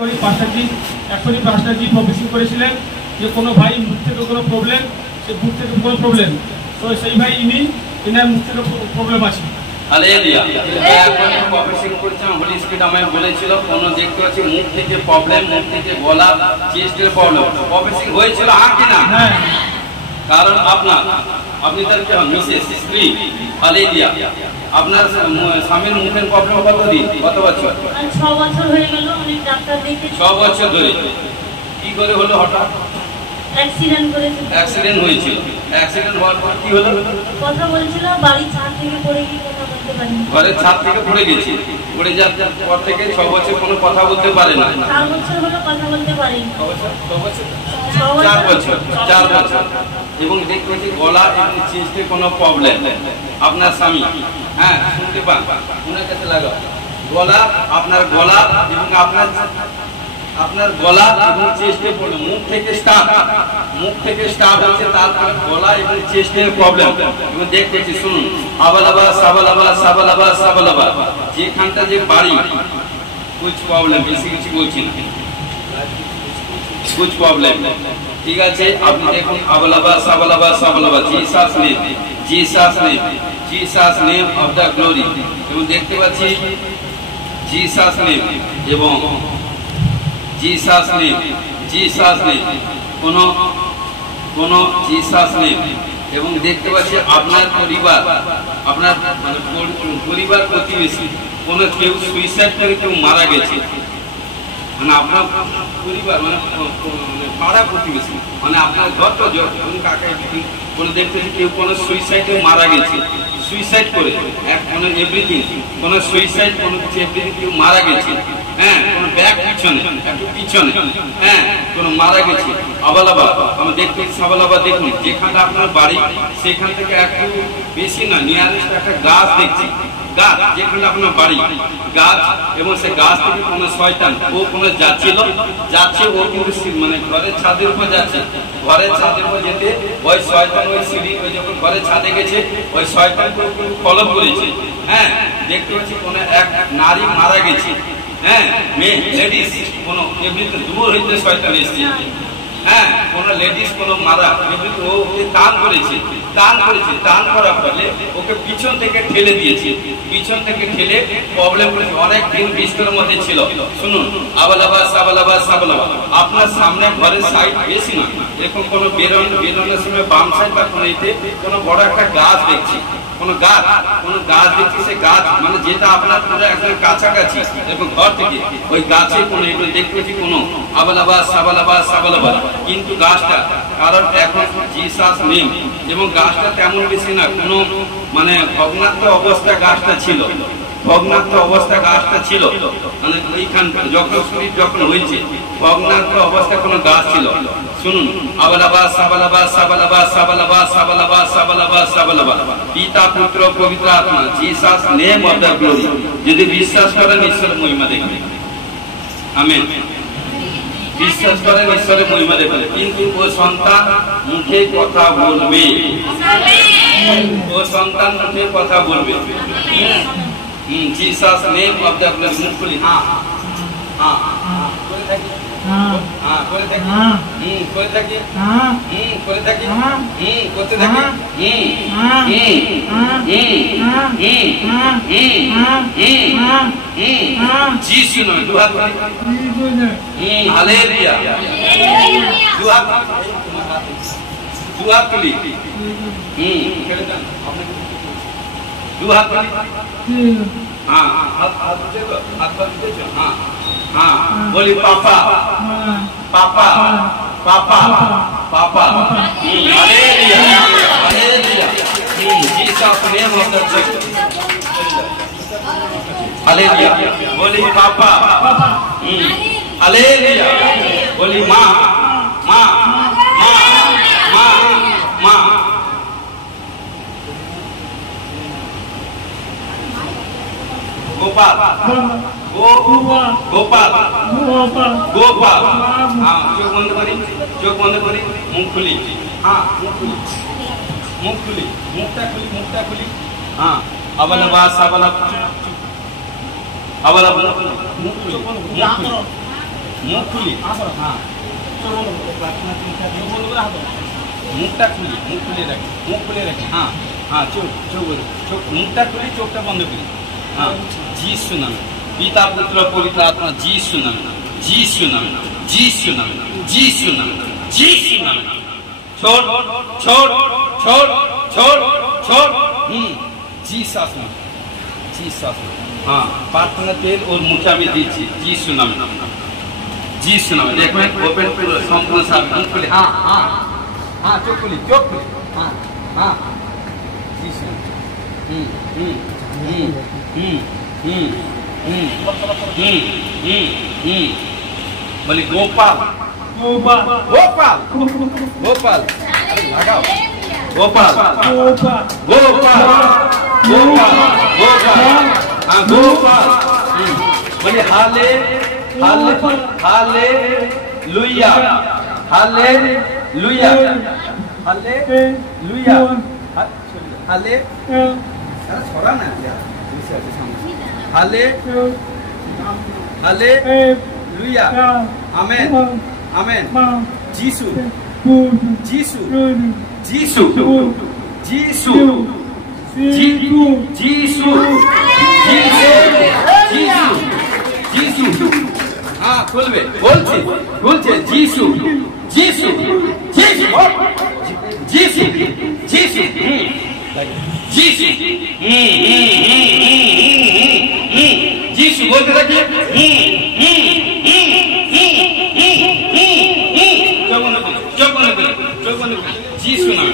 পাঁচটা জিপ অফিসিং করেছিলেন যে কোনো ভাই মুখ থেকে কোনো প্রবলেম, সে মুখ থেকে কোনো প্রবলেম, তো সেই ভাই ইনার মুখ থেকে প্রবলেম আছে। হালেলুয়া। এখন অফিসিং করেছিলাম, হোলি স্পিরিট আমায় বলেছিল কোনো দেখতে পাচ্ছি মুখ থেকে প্রবলেম, মুখ থেকে গলা, চেস্টের প্রবলেম। অফিসিং হয়েছিল কি না? হ্যাঁ। কারণ আপনি তার কি মিসেস স্ত্রী। হালেলুয়া। আপনার স্বামীর মুখের প্রবলেম কত বছর? 6 বছর হয়ে গেল। অনেক ডাক্তার দেখিয়েছি। 6 বছর ধরে। কি করে হলো হঠাৎ? অ্যাক্সিডেন্ট হয়েছিল। অ্যাক্সিডেন্ট হওয়ার পর কি হলো? কথা বলছিল, বাড়ির ছাদ থেকে পড়ে গিয়ে কথা বলতে পারি। ঘরের ছাদ থেকে পড়ে গেছে। পড়ে যাওয়ার পর থেকে 6 বছর কোনো কথা বলতে পারে না। 4 বছর হলো কথা বলতে পারি। 4 বছর। এবং দেখতে পাচ্ছি গলা এবং চেস্টে কোনো প্রবলেম। আপনার স্বামী শুনতে পান, ওনার কাছে লাগা গলা, আপনার গলা এবং আপনার গলা এবং চেস্টে প্রবলেম। মুখ থেকে স্টার্ট হচ্ছে, তারপরে গলা এবং চেস্টের প্রবলেম। এবং দেখতেছি, শুনুন, আবালাবা সাবালাবা যেখানটা যে বাড়ি কুছ প্রবলেম, বেশি কিছু বলছি না, কুছ প্রবলেম। ঠিক আছে, আপনি দেখুন আবালাবা সাবালাবা Jesus name of the glory. এবং দেখতে পাচ্ছি জিসাস নেম এবং জিসাস নেম কোন জিসাস নেম। এবং দেখতে পাচ্ছি আপনার পরিবার প্রতিবেশী কোনো কেউ সুইসাইড করে কেউ মারা গেছে, মানে আপনার পরিবার মানে পাড়া প্রতিবেশী, মানে আপনার যত কাকাই কোনো দেখতেছি কেউ কোনো সুইসাইডে মারা গেছে, সুইসাইড করে কোনো এভরিথিং, কোনো সুইসাইড কোনো কিছু এভরিথিং কেউ মারা গেছে। কোনো ব্যাগ পিছনে কোনো মারা গেছে। আবালাবা আমি দেখতে সাবালাবা। দেখুন যেখানটা আপনার বাড়ি সেখান থেকে একটু বেশি না, নিয়ারেস্ট একটা গাছ দেখছি, গাছ যেখানে আপনার বাড়ি গাছ, এবং সে গাছ থেকে কোনো শয়তান ও কোনো যাচ্ছে ও কিন্তু মানে ঘরের ছাদের উপর যাচ্ছে। ঘরের ছাদের উপর যেতে ওই শয়তান ওই সিঁড়ি ওই যখন ঘরের ছাদে গেছে ওই শয়তানকে ফলো করেছে। দেখতে পাচ্ছি কোনো এক নারী মারা গেছে, মেয়ে লেডিস কোনো এমনিতে দূর হইতে শয়তান এসছে। কোনো লেডিস কোনো মারা এমনিতে ও টান করেছে, টান করার ফলে ওকে পিছন থেকে ঠেলে দিয়েছে, পিছন থেকে ঠেলে প্রবলেম করেছে। অনেক দিন বিস্তরের মধ্যে ছিল। শুনুন আবালাবা সাবালাবা আপনার সামনে ঘরের সাইড বেশি না, এরকম কোনো বেরোনোর সময় বাম সাইড বা কোনো এতে কোনো বড় একটা গাছ দেখছি, কোনো গাছ দেখছি। সে গাছ মানে যেটা আপনার পুরো একদম কাছাকাছি এবং ঘর থেকে ওই গাছে কোনো এগুলো দেখতে পাচ্ছি কোনো আবালাবা সাবালাবা। কিন্তু গাছটা কারণ এখন জিসাস নেই এবং গাছটা তেমন বেশি না, কোনো মানে ভগ্নাত্ম অবস্থা গাছটা ছিল, মানে ওইখান যখন হয়েছে ভগ্নাত্ম অবস্থা কোনো গাছ ছিল। শুনুন আবালাবা সাবালাবা পিতা পুত্র পবিত্র আত্মা Jesus name of the glory. যদি বিশ্বাস করেন ঈশ্বরের মহিমা দেখবেন। আমেন। বিশ্বাস করেন ঈশ্বরের মহিমা দেখবেন। কিন্তু ও সন্তান মুখে কথা বলবে, Jesus name of the glory. মুখ খুলি করে থাকি যিশু নয়, হালেলুয়া। দুহাত তুলি, দুহাত बोली पापा पापा पापा पापा hallelujah hallelujah Jesus name of the church hallelujah बोली पापा हालेलुया बोली माँ माँ माँ माँ माँ गोपाल गोपाल गोपाल चोख बंद करी मुख खुली मुखटा खुली अबला बास अबला मुख खुली মুখ খুলি হ্যাঁ মুখটা খুলি মুখ খুলে রাখি হ্যাঁ হ্যাঁ চোখ মুখটা খুলি চোখটা বন্ধ করি হ্যাঁ যিশু নামে পিতা পুত্র পবিত্র আত্মা যিশু নামে যিশু নামে যিশু নামে যিশু নামে যিশু নামে छोड़ छोड़ छोड़ छोड़ छोड़ जीसस नाम जीसस हाँ प्रार्थना तेल और मुठा में दीजिए जीसु नाम जीसु नाम देखो ओपन संपूर्ण साफ मुंह खोले हाँ हाँ हाँ चोख खोली हाँ हाँ जीसु बोले गोपाल गोपाल गोपाल गोपाल लगाओ गोपाल गोपाल गोपाल गोपाल हाँ गोपाल बोले हाले हाले हाले लुया हाले लुया हाले लुया हाले छोड़ा ना हाले हाले लुया आमेन आमेन जीसु जीसु जीसु जीसु जीसु जीसु जीसु हाँ खुलबे बोलছে जीसु जीसु जीसु जीसु जीसु जीसु जीसु बोलते रहिए जीसु नाम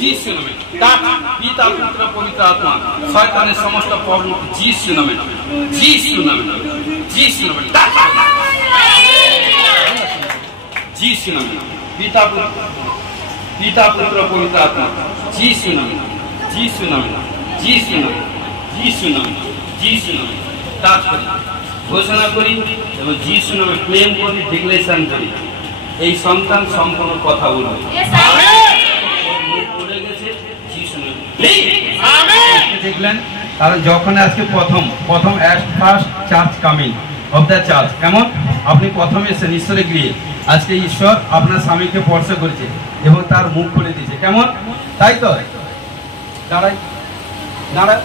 जीसु नामे पिता पुत्र पवित्र आत्मा शयताনের সমস্ত প্রবলেম जीसु नामे जीसु नामे जीसु नामे जीसु नामे पिता पुत्र पवित्र आत्मा जीसु नामे जीसु नामे जीसु नामे जीसु नामे जीसु नामे কাজ করি ঘোষণা করি এবং যিশু নামে প্রেম করি ডিক্লেরেশন করি এই সন্তান সম্পূর্ণ কথা বলবে দেখলেন তাহলে যখন আজকে প্রথম first church coming of the church কেমন আপনি প্রথমে এসেছেন ঈশ্বরে গিয়ে আজকে ঈশ্বর আপনার স্বামীকে স্পর্শ করেছে এবং তার মুখ খুলে দিয়েছে কেমন তাই তো দাঁড়াই দাঁড়ায়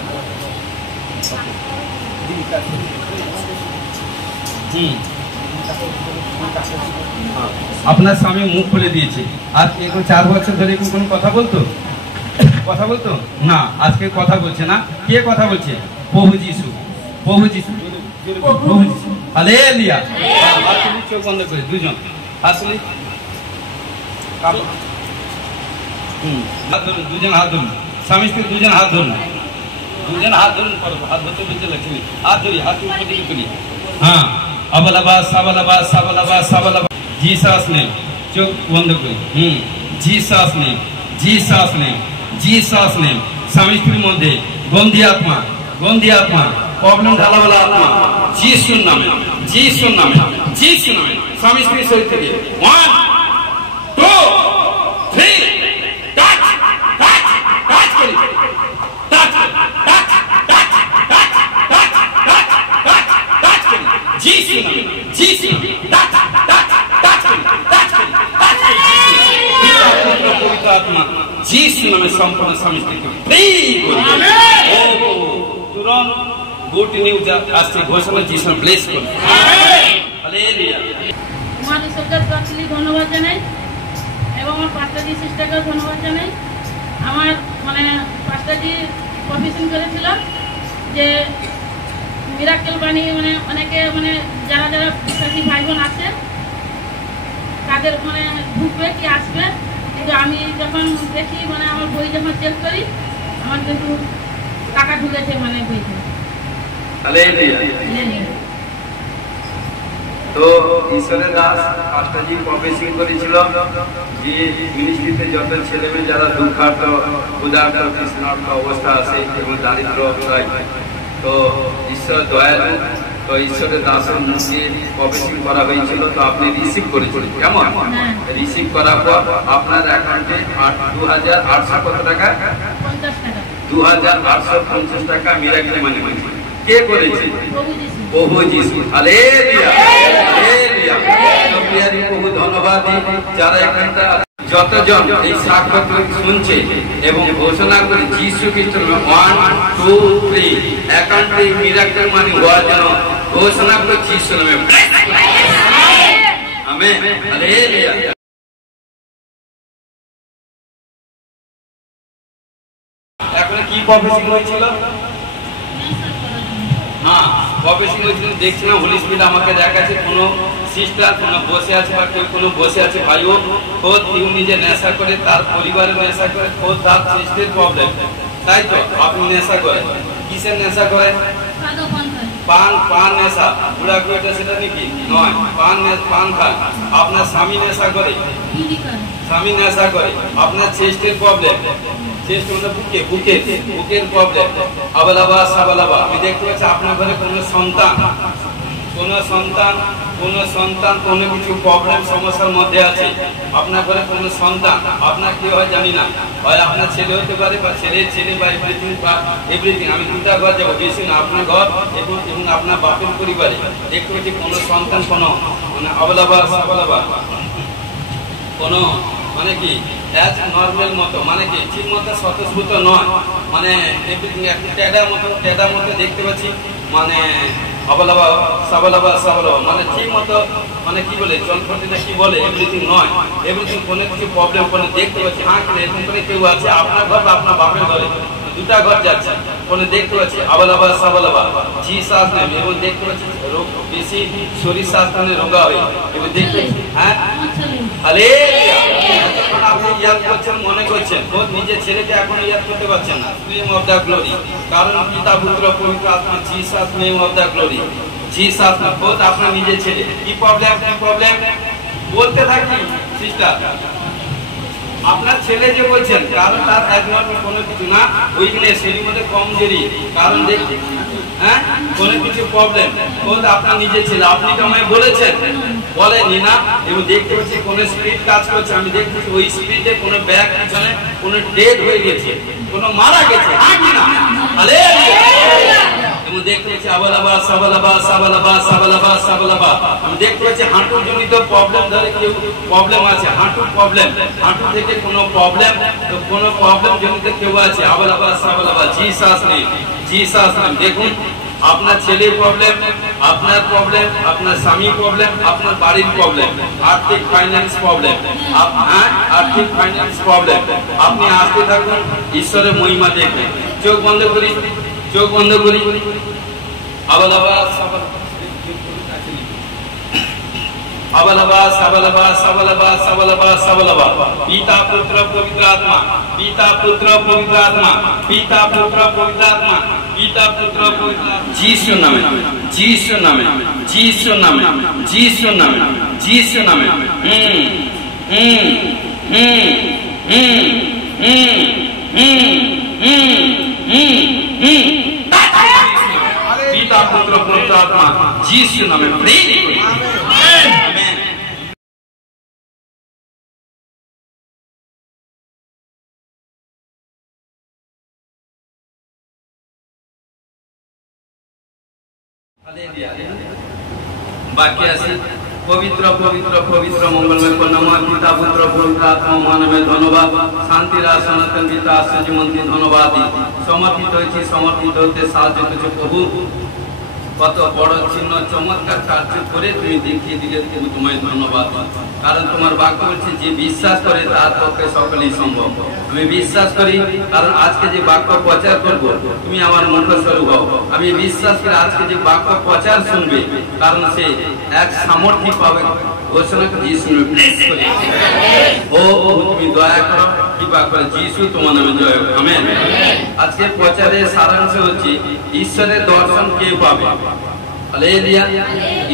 আপনার স্বামী মুখ খুলে দিয়েছে আজকে 4 বছর ধরে কি কোনো কথা বলতো না আজকে কথা বলছে না কে কথা বলছে প্রভু যিশু হালেলুয়া আপনি চোখ বন্ধ করে দুজন আসলে হাত ধরুন দুজন হাত ধরুন স্বামী স্ত্রী দুজন হাত ধরুন হাত ধরুন হাত ধরতে বলতে লাগছে হাত ধরি হাত উপর দিকে করি हाँ अबलबा सबलबा सबलबा सबलबा जीसस ने चोख बंद करी जीसस ने जीसस ने जीसस ने स्वामी स्त्री मध्य गंदी आत्मा प्रॉब्लम ढाला वाला आत्मा जीसु नामे स्वामी स्त्री शरीर থেকে 1 2 3 टच करी जीसु पवित्र आत्मा जीसु नामे संपूर्ण स्वामी स्त्री तुरंत गुड न्यूज आज से घोषणा जीसु ब्लेस करो हालेलुया আমাদের সরকার কাছে ধন্যবাদ জানাই এবং আমার পাস্টারজি সিস্টারকে ধন্যবাদ জানাই আমার মানে পাস্টারজি প্রফেশন করেছিল যে মিরাকেল বাণী মানে অনেকে মানে যারা যারা বিশ্বাসী ভাই বোন আছে তাদের মানে ঢুকবে কি আসবে কিন্তু আমি যখন দেখি মানে আমার বই যখন চেক করি আমার কিন্তু টাকা ঢুকেছে মানে বইতে তো ঈশ্বরের দাস পাস্টারজি প্রফেসিং করেছিল যে মিনিস্ট্রিতে যত ছেলেমেয়ে যারা দুঃখার্ত ক্ষুধার্ত তৃষ্ণার্ত অবস্থা আছে এবং দারিদ্র তো ঈশ্বর দয়ালু তো ঈশ্বরের দাসের মুখে প্রফেসিং করা হয়েছিল তো আপনি রিসিভ করেছিলেন কেমন রিসিভ করার পর আপনার অ্যাকাউন্টে 2800 কত টাকা 50 টাকা 2850 টাকা মিরাকেল মানি কে করেছে? প্রভু যিশু। প্রভু যিশু। Hallelujah hallelujah. প্রিয়ারি প্রভু ধন্যবাদ দিই যারা এখানটা যতজন এই সাক্ষ্য শুনছে এবং ঘোষণা করে যিশু খ্রিস্ট 1 2 3 একান্তে মিরাকেল মানি হওয়ার জন্য ঘোষণা করে যিশু নামে আমেন হালেলুয়া। এখন কি প্রফেসিং হয়েছিল? হ্যাঁ প্রফেসিং হয়েছিল। দেখছিলাম হোলি স্পিরিট আমাকে দেখাচ্ছে কোনো সিস্টার কোনো বসে আছে বা কেউ কোনো বসে আছে ভাইও খোদ কেউ নিজে নেশা করে, তার পরিবারের নেশা করে, খোদ তার সিস্টের প্রবলেম, তাই তো? আপনি নেশা করেন, কিসের নেশা করেন? পান নেশা। বুড়া এটা সেটা নাকি নয়, পান খান। আপনার স্বামী নেশা করে, স্বামী নেশা করে। আপনার চেস্টের প্রবলেম, চেস্ট মানে বুকের প্রবলেম, আবালাবা সাবালাবা। আমি দেখতে পাচ্ছি আপনার ঘরে কোনো সন্তান কোনো কিছু প্রবলেম সমস্যার মধ্যে আছে। আপনার ঘরে কোনো সন্তান, আপনার কি হয় জানি না, হয় আপনার ছেলে হতে পারে বা ছেলে বা এভরিথিং। আমি দুটা ঘর যাবো, বেশি না। আপনার ঘর এবং আপনার বাপের পরিবারে দেখতে পাচ্ছি কোনো সন্তান কোনো মানে আবালাবা সাবালাবা কোনো মানে কি নর্মাল মতো, মানে কি ঠিক মতো স্বতঃস্ফূর্ত নয়, মানে টেডা মতো দেখতে পাচ্ছি, মানে আবালাবা সাবালাবা মানে ঠিক মতো, মানে কি বলে জলপটি না কি বলে, এভরিথিং নয়। এভরিথিং কোনো কিছু প্রবলেম কোনো দেখতে পাচ্ছি। এরকম করে কেউ আছে আপনার ঘর বা আপনার বাপের ঘরে, দুটা ঘর যাচ্ছে, কোনো দেখতে পাচ্ছি আবালাবা সাবালাবা জিসাস নাম, এবং দেখতে পাচ্ছি রোগ বেশি শরীর স্বাস্থ্য রোগা হয়ে এবং দেখতে হ্যাঁ হালেলুয়া। আপনি ইয়াদ করছেন, মনে করছেন নিজের ছেলেকে এখন ইয়াদ করতে পারছেন না। নেম অফ দ্য গ্লোরি, কারণ পিতা পুত্র পবিত্র আত্মা Jesus name of the glory. Jesus না বোধ আপনার নিজের ছেলে। কি প্রবলেম বলতে থাকি সিস্টার, আপনার ছেলে যে বলছেন, কারণ তার একমাত্র কোনো কিছু না, উইকনেস, এর মধ্যে কমজোরি, কারণ দেখি হ্যাঁ কোনো কিছু প্রবলেম বোধ আপনার নিজের ছেলে। আপনি তো আমায় বলেছেন, বলেনি না? এবং দেখতে পাচ্ছি কোনো স্পিরিট কাজ করছে। আমি দেখতেছি ওই স্পিরিটে কোনো ব্যাগ পিছনে কোনো ডেড হয়ে গেছে, কোনো মারা গেছে। এবং দেখতে পাচ্ছি আবালাবা সাবালাবা। আমি দেখতে পাচ্ছি হাঁটুর জনিত প্রবলেম ধরে কেউ প্রবলেম আছে, হাঁটুর প্রবলেম, হাঁটু থেকে কোনো প্রবলেম জনিত কেউ আছে। আবালাবা সাবালাবা জিসাস নেম। দেখুন আপনার ছেলের প্রবলেম, আপনার প্রবলেম, আপনার স্বামী প্রবলেম, আপনার বাড়ির প্রবলেম, আর্থিক ফাইন্যান্স প্রবলেম, আপনি আসতে থাকুন, ঈশ্বরের মহিমা দেখবেন। চোখ বন্ধ করি। আবালাবা সাবালাবা পিতা পুত্র পবিত্র আত্মা, পিতা পুত্র পবিত্র আত্মা, পিতা পুত্র পবিত্র আত্মা, পিতা পুত্র পবিত্র যিশু নামে, যিশু নামে, যিশু নামে, যিশু নামে, যিশু নামে। পিতা পুত্র পবিত্র আত্মা যিশু নামে প্রে করি। আমেন। বাকি আছে পবিত্র মঙ্গলময় কন্যাময় পিতা পুত্র পবিত্র আত্মা মহানামে ধন্যবাদ। শান্তিরা সনাতন পিতা আশ্চর্যমন্ত্রী ধন্যবাদ। সমর্পিত হতে সাহায্য করছে প্রভু। কত বড় চিহ্ন চমৎকার কার্য করে তুমি দেখিয়ে দিলে, তোমায় ধন্যবাদ। কারণ তোমার বাক্য বলছে যে বিশ্বাস করে তার পক্ষে সকলেই সম্ভব। আমি বিশ্বাস করি, কারণ আজকে যে বাক্য প্রচার করবো তুমি আমার মুখস্বরূপ হও। আমি বিশ্বাস করি আজকে যে বাক্য প্রচার শুনবে, কারণ সে এক সামর্থ্য পাবে। ঘোষণা করে যিশু ও তুমি দয়া করো, কৃপা করে যিশু তোমার নামে জয় হোক। আমেন। আজকে প্রচারের সারাংশ হচ্ছে ঈশ্বরের দর্শন কে পাবে। হালেলুয়া।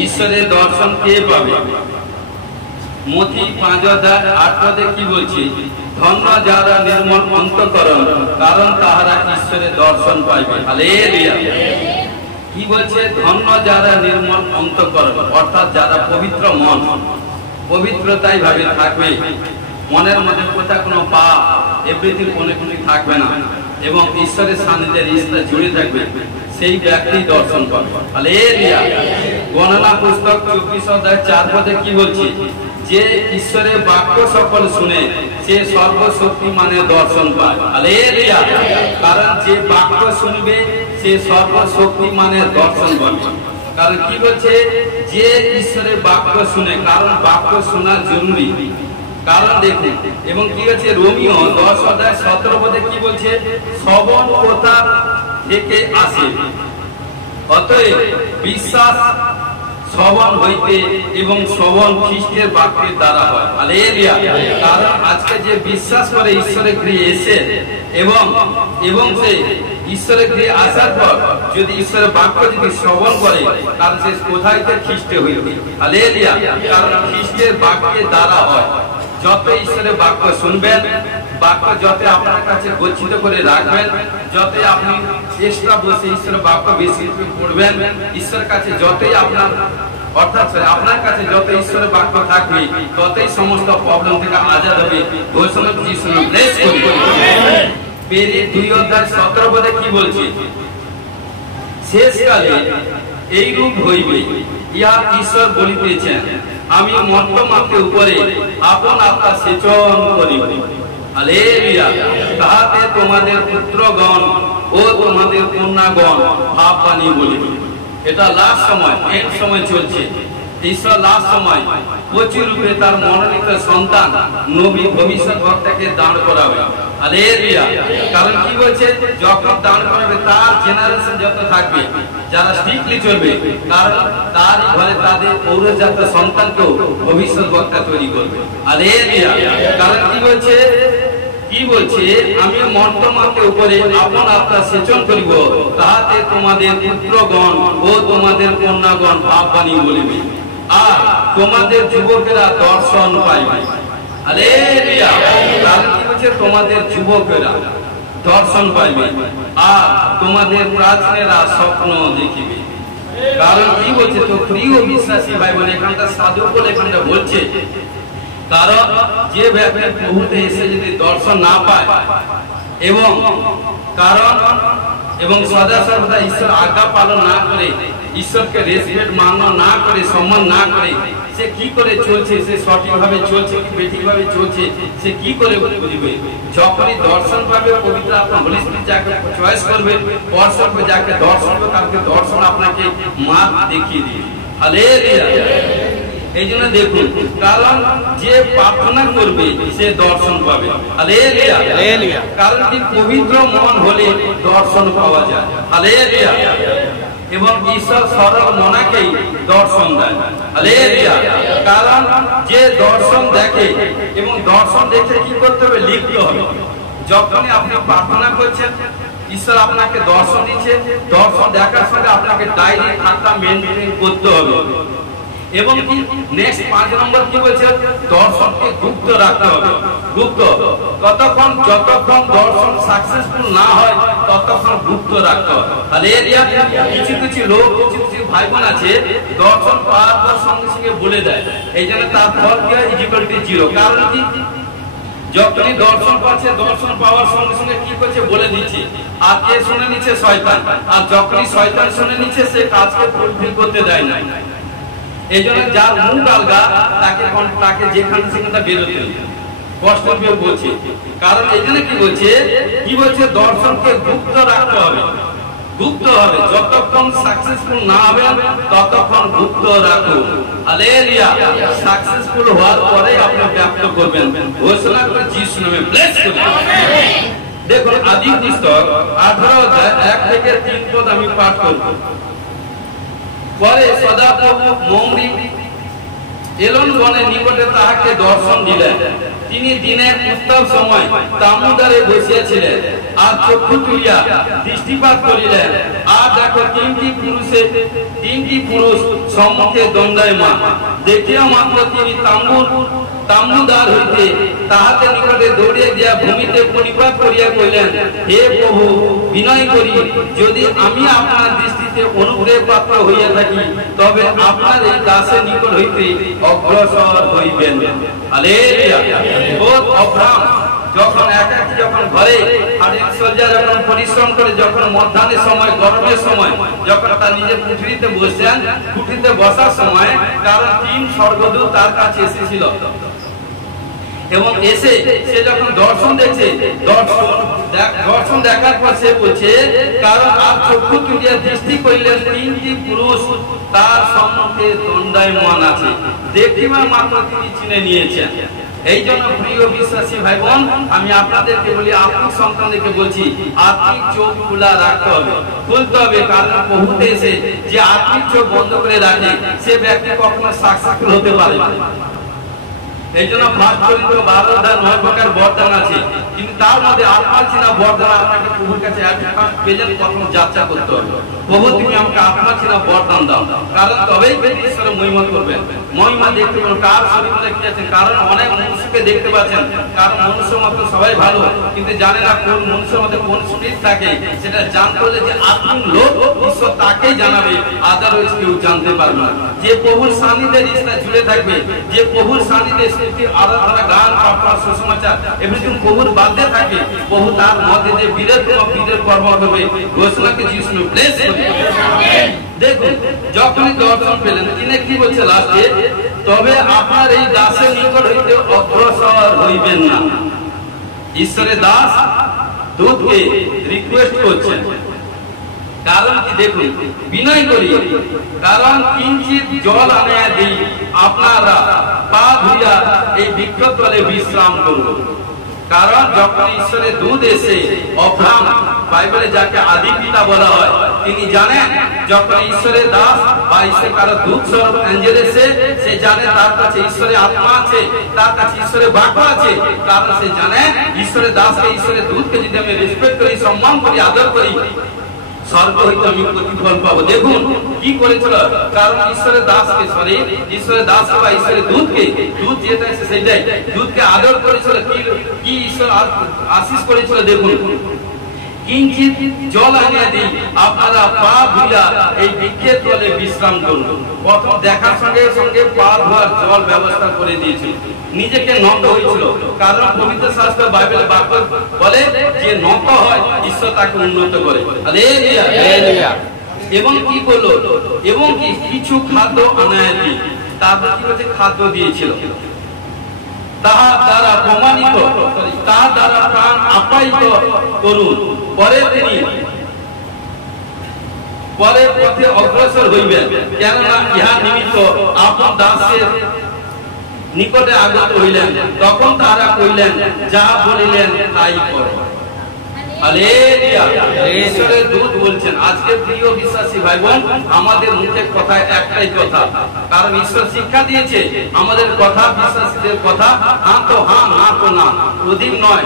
ঈশ্বরের দর্শন কে পাবে? মথি 5:8 কি বলছে? ধন্য যারা নির্মল অন্তঃকরণ, কারণ তাহারা ঈশ্বরের দর্শন পাইবে। হালেলুয়া। কি বলছে? ধন্য যারা নির্মল অন্তঃকরণ, অর্থাৎ যারা পবিত্র মন, পবিত্রতাই ভাবে থাকবে, মনের মধ্যে কোথাও কোনো পাপ এভরিথিং কোনো থাকবে না। এবং ঈশ্বরের সান্নিধ্যের ইচ্ছা জুড়ে থাকবে, সেই ব্যক্তি দর্শন পাবে। হালেলুয়া। গণনা পুস্তক 24 অধ্যায় 4 পদে কি বলছে? যে ঈশ্বরের বাক্য সকল শুনে সে সর্বশক্তিমানের দর্শন পায়। হালেলুয়া। কারণ যে বাক্য শুনবে সে সর্বশক্তিমানের দর্শন পাবে। কারণ কি বলছে? যে ঈশ্বরের বাক্য শুনে, কারণ বাক্য শোনা জরুরি। কারণ দেখুন, এবং কি হচ্ছে রোমিও 10 অধ্যায় 17 পদে কি বলছে? শ্রবণ কথা থেকে আসে, অতএব বিশ্বাস শ্রবণ হইতে এবং শ্রবণ খ্রিস্টের বাক্যের দ্বারা হয়। হালেলুয়া। কারণ আজকে যে বিশ্বাস করে ঈশ্বরের গৃহে এসে এবং সে ঈশ্বরের গৃহে আসার পর যদি ঈশ্বরের বাক্য যদি শ্রবণ করে, তাহলে সে কোথায় খ্রিস্টে হইবে। হালেলুয়া। কারণ খ্রিস্টের বাক্যের দ্বারা হয়। যত ঈশ্বরের বাক্য শুনবেন, বাক্য যত আপনার কাছে গচ্ছিত করে রাখবেন, যত আপনি চেষ্টা বসে ঈশ্বরের বাক্য বেশি পড়বেন, ঈশ্বরের কাছে যতই অর্থাৎ আপনার কাছে যত ঈশ্বরের বাক্য থাকবে, ততই সমস্ত প্রবলেম থেকে আজাদ হবে। ঘোষণা ব্লেস করি। পেরি 2 অধ্যায় 17 পদে কি বলছে? শেষকালে এই রূপ হইবে, ইহা ঈশ্বর বলিতেছেন, আমি মর্তমাত্রের উপরে আপন আত্মা সেচন করিব। হালেলুয়া। তাহাতে তোমাদের পুত্রগণ ও তোমাদের কন্যাগণ ভাব পানি বলিবে। এটা লাস্ট সময়, এন্ড সময় চলছে। ঈশ্বর লাস্ট সময় প্রচুর রূপে তার মনোনীত সন্তান নবী ভবিষ্যৎ বক্তাকে দান করাবে। হালেলুয়া। কারণ কি বলছে? যখন দান করাবে তার জেনারেশন যত থাকবে, যারা স্ট্রিক্টলি চলবে, কারণ তার ঘরে তাদের পৌরজাত সন্তানকেও ভবিষ্যৎ বক্তা তৈরি করবে। হালেলুয়া। কারণ কি বলছে? আমি মর্তমাত্রের উপরে আপন আত্মা সেচন করিব, তাহাতে তোমাদের পুত্রগণ ও তোমাদের কন্যাগণ ভাব বাণী বলিবে, আর তোমাদের যুবকেরা দর্শন পাইবে। হালেলুয়া। কারণ কি বলছে? তোমাদের যুবকেরা দর্শন পাইবে, আর তোমাদের প্রাচীনেরা স্বপ্ন দেখিবে। কারণ কি বলছে? তো প্রিয় বিশ্বাসী ভাই বোন, এখানটা সাধু বলে এখানটা বলছে, কারণ যে ব্যক্তি প্রভুতে এসে যদি দর্শন না পায় এবং সদা সর্বদা ঈশ্বর আজ্ঞা পালন না করে, ঈশ্বরকে রেসপেক্ট মান্য না করে, সম্মান না করে, সে কি করে চলছে, সে সঠিকভাবে চলছে কি বেঠিকভাবে চলছে, সে কি করে বুঝবে? যখনই দর্শন পাবে, পবিত্র আত্মা হোলি স্পিরিট যাকে চয়েস করবে, পরস্পর যাকে দর্শন করবে, তাকে দর্শন আপনাকে মার্গ দেখিয়ে দিবে। হালেলুয়া। এই জন্য দেখুন, কারণ যে প্রার্থনা করবে সে দর্শন পাবে। হালেলুয়া। কারণ কি? পবিত্র মন হলে দর্শন পাওয়া যায়। হালেলুয়া। এবং ঈশ্বর সরল মনাকেই দর্শন দেয়। হালেলুয়া। কারণ যে দর্শন দেখে এবং দর্শন দেখে কি করতে হবে? লিখতে হবে। যখনই আপনি প্রার্থনা করছেন, ঈশ্বর আপনাকে দর্শন দিচ্ছে, দর্শন দেখার সঙ্গে আপনাকে ডায়েরি খাতা মেনটেন করতে হবে। এবং কি নেক্সট 5 নম্বর কি বলছে? দর্শনকে গুপ্ত রাখতে হবে। গুপ্ত যতক্ষণ দর্শন সাকসেসফুল না হয়, ততক্ষণ গুপ্ত রাখতে হবে। হালেলুয়া। কিছু লোক, কিছু ভাই বোন আছে, দর্শন পাওয়ার পর সঙ্গে সঙ্গে বলে দেয়, এই জন্য তার ফল কি হয়? = 0। কারণ কি? যখনই দর্শন পাচ্ছে, দর্শন পাওয়ার সঙ্গে সঙ্গে কি করছে? বলে দিচ্ছে। আর কে শুনে নিচ্ছে? শয়তান। আর যখনই শয়তান শুনে নিচ্ছে, সে কাজকে ফুলফিল করতে দেয় না। এই জন্য যার মুখ আলগা, তাকে যেখানে সেখানে বেরোতে কষ্ট পেয়ে বলছে। কারণ এই জন্য কি বলছে? দর্শনকে গুপ্ত রাখতে হবে। গুপ্ত হবে, যতক্ষণ সাকসেসফুল না হবে ততক্ষণ গুপ্ত রাখুন। হালেলুয়া। সাকসেসফুল হওয়ার পরে আপনি ব্যক্ত করবেন। ঘোষণা করে যিশু নামে ব্লেস করুন। দেখুন, আদি পুস্তক 18 অধ্যায় 1 থেকে 3 পদ আমি পাঠ করব। পরে সদাপ্রভু মৌরি এলন বনের নিকটে তাহাকে দর্শন দিলেন। তিনি দিনের উত্তর সময় তাম্বুদারে বসিয়াছিলেন, আর চক্ষু তুলিয়া দৃষ্টিপাত করিলেন, আর দেখো 3টি পুরুষ সম্মুখে দণ্ডায়মান। দেখিয়া মাত্র তিনি তাম্বুদার হইতে তাহাদের নিকটে দৌড়িয়া গিয়া ভূমিতে প্রণিপাত করিয়া কইলেন, হে প্রভু, বিনয় করি, যদি আমি আপনার দৃষ্টিতে অনুগ্রহ পাত্র হইয়া থাকি, তবে আপনার এই দাসের নিকট হইতে অগ্রসর হইবেন। হালেলুয়া। ও অব্রাহাম যখন একাকী যখন ঘরে হাড়ির সজ্জা যখন পরিশ্রম করে যখন মধ্যাহ্নের সময় গরমের সময় যখন তার নিজের কুঠরিতে বসেন, কুঠরিতে বসার সময় কারণ 3 স্বর্গদূত তার কাছে এসেছিল এবং এসে সে যখন দর্শন দেখছে, দর্শন দেখার পর সে বলছে কারণ আর চক্ষু তুলিয়া দৃষ্টি করিলেন 3টি পুরুষ তার সম্মুখে দণ্ডায়মান আছে, দেখিবার মাত্র তিনি চিনে নিয়েছেন। এই জন্য প্রিয় বিশ্বাসী ভাই বোন, আমি আপনাদেরকে বলি, আত্মিক সন্তানদেরকে বলছি, আত্মিক চোখ খোলা রাখতে হবে, খুলতে হবে। কারণ বহুতে এসে যে আত্মিক চোখ বন্ধ করে রাখে সে ব্যক্তি কখনো সাকসেসফুল হতে পারে না। এই জন্য 5 চরিত্র 12 অধ্যায় 9 প্রকার বরদান আছে, কিন্তু তার মধ্যে আত্মার চিনা বরদান আপনাকে প্রভুর কাছে প্রথম যাত্রা করতে হবে। প্রভু তুমি আমাকে আত্মার চিনা বরদান দাও, কারণ তবেই ঈশ্বরের মহিমা করবেন। মহিমা দেখতে পাবেন কার শরীরে কি আছে, কারণ অনেক মনুষ্যকে দেখতে পাচ্ছেন, কারণ মনুষ্য মাত্র সবাই ভালো, কিন্তু জানে না কোন মনুষ্যের মধ্যে কোন স্পিরিট থাকে। সেটা জানতে হলে যে আত্মিক লোক ঈশ্বর তাকেই জানাবে, আদারওয়াইজ কেউ জানতে পারবে না। যে প্রভুর সান্নিধ্যে রিশতা জুড়ে থাকবে, যে প্রভুর সান্নিধ্যে আরাধনা গান প্রার্থনা সুসমাচার এভরিথিং প্রভুর বাধ্যে থাকে, প্রভু তার মধ্যে যে বীরের কর্ম করবে ঘোষণাকে যিশু ব্লেস করবে। দেখুন যখনই দর্শন পেলেন তিনি কি বলছে লাস্টে, তবে আপনার এই দাসের নিকট হইতে অগ্রসর হইবেন না। ঈশ্বরের দাস দূতকে রিকোয়েস্ট করছেন, কারণ কি দেখুন বিনয় করি, কারণ কিঞ্চিত জল আনিয়া দিই, আপনারা পা ধুইয়া এই বৃক্ষতলে বিশ্রাম করুন। কারণ যখন ঈশ্বরের দূত এসে অব্রাহাম, বাইবেলে যাকে আদি পিতা বলা হয়, তিনি জানেন যখন ঈশ্বরের দাস বা ঈশ্বর কারো দূত স্বরূপ অ্যাঞ্জেল এসে, সে জানে তার কাছে ঈশ্বরের আত্মা আছে, তার কাছে ঈশ্বরের বাক্য আছে। কারণ সে জানে ঈশ্বরের দাসকে ঈশ্বরের দূতকে যদি আমি রেসপেক্ট করি, সম্মান করি, আদর করি, স্বর্গ হইতে আমি প্রতিফল পাবো। দেখুন কি করেছিল, কারণ ঈশ্বরের দাসকে ঈশ্বরের দাস বা ঈশ্বরের দূতকে, দূত যেটা সেটাই দূতকে আদর করেছিল, কি ঈশ্বর আশীষ করেছিল। দেখুন কিঞ্চিত জল আনিয়া দিই, আপনারা পা ধুইয়া এই বৃক্ষের তলে বিশ্রাম করুন। প্রথম দেখার সঙ্গে সঙ্গে পা ধোয়ার জল ব্যবস্থা করে দিয়েছিল, নিজেকে নত হয়েছিল। কারণ পবিত্র শাস্ত্র বাইবেল বাক্য বলে যে নত হয় ঈশ্বর তাকে উন্নত করে। হালেলুয়া। এবং কি করলো, এবং কি কিছু খাদ্য আনায় দিই, তারপর কি হচ্ছে খাদ্য দিয়েছিল। তাহার দ্বারা প্রমাণিত, তাহার দ্বারা প্রাণ আপ্যায়িত করুন। পরে তিনি পরে পথে অগ্রসর হইবেন, কেননা ইহা নিমিত্ত আপন দাসের নিকটে আগত হইলেন। তখন তারা কইলেন, যাহা বলিলেন তাই করো। হালেলুয়া। ঈশ্বরের দূত বলছেন। আজকে প্রিয় বিশ্বাসী ভাই বোন, আমাদের মুখের কথায় একটাই কথা, কারণ ঈশ্বর শিক্ষা দিয়েছে আমাদের কথা, বিশ্বাসীদের কথা হ্যাঁ তো হ্যাঁ, না তো না, প্রদীপ নয়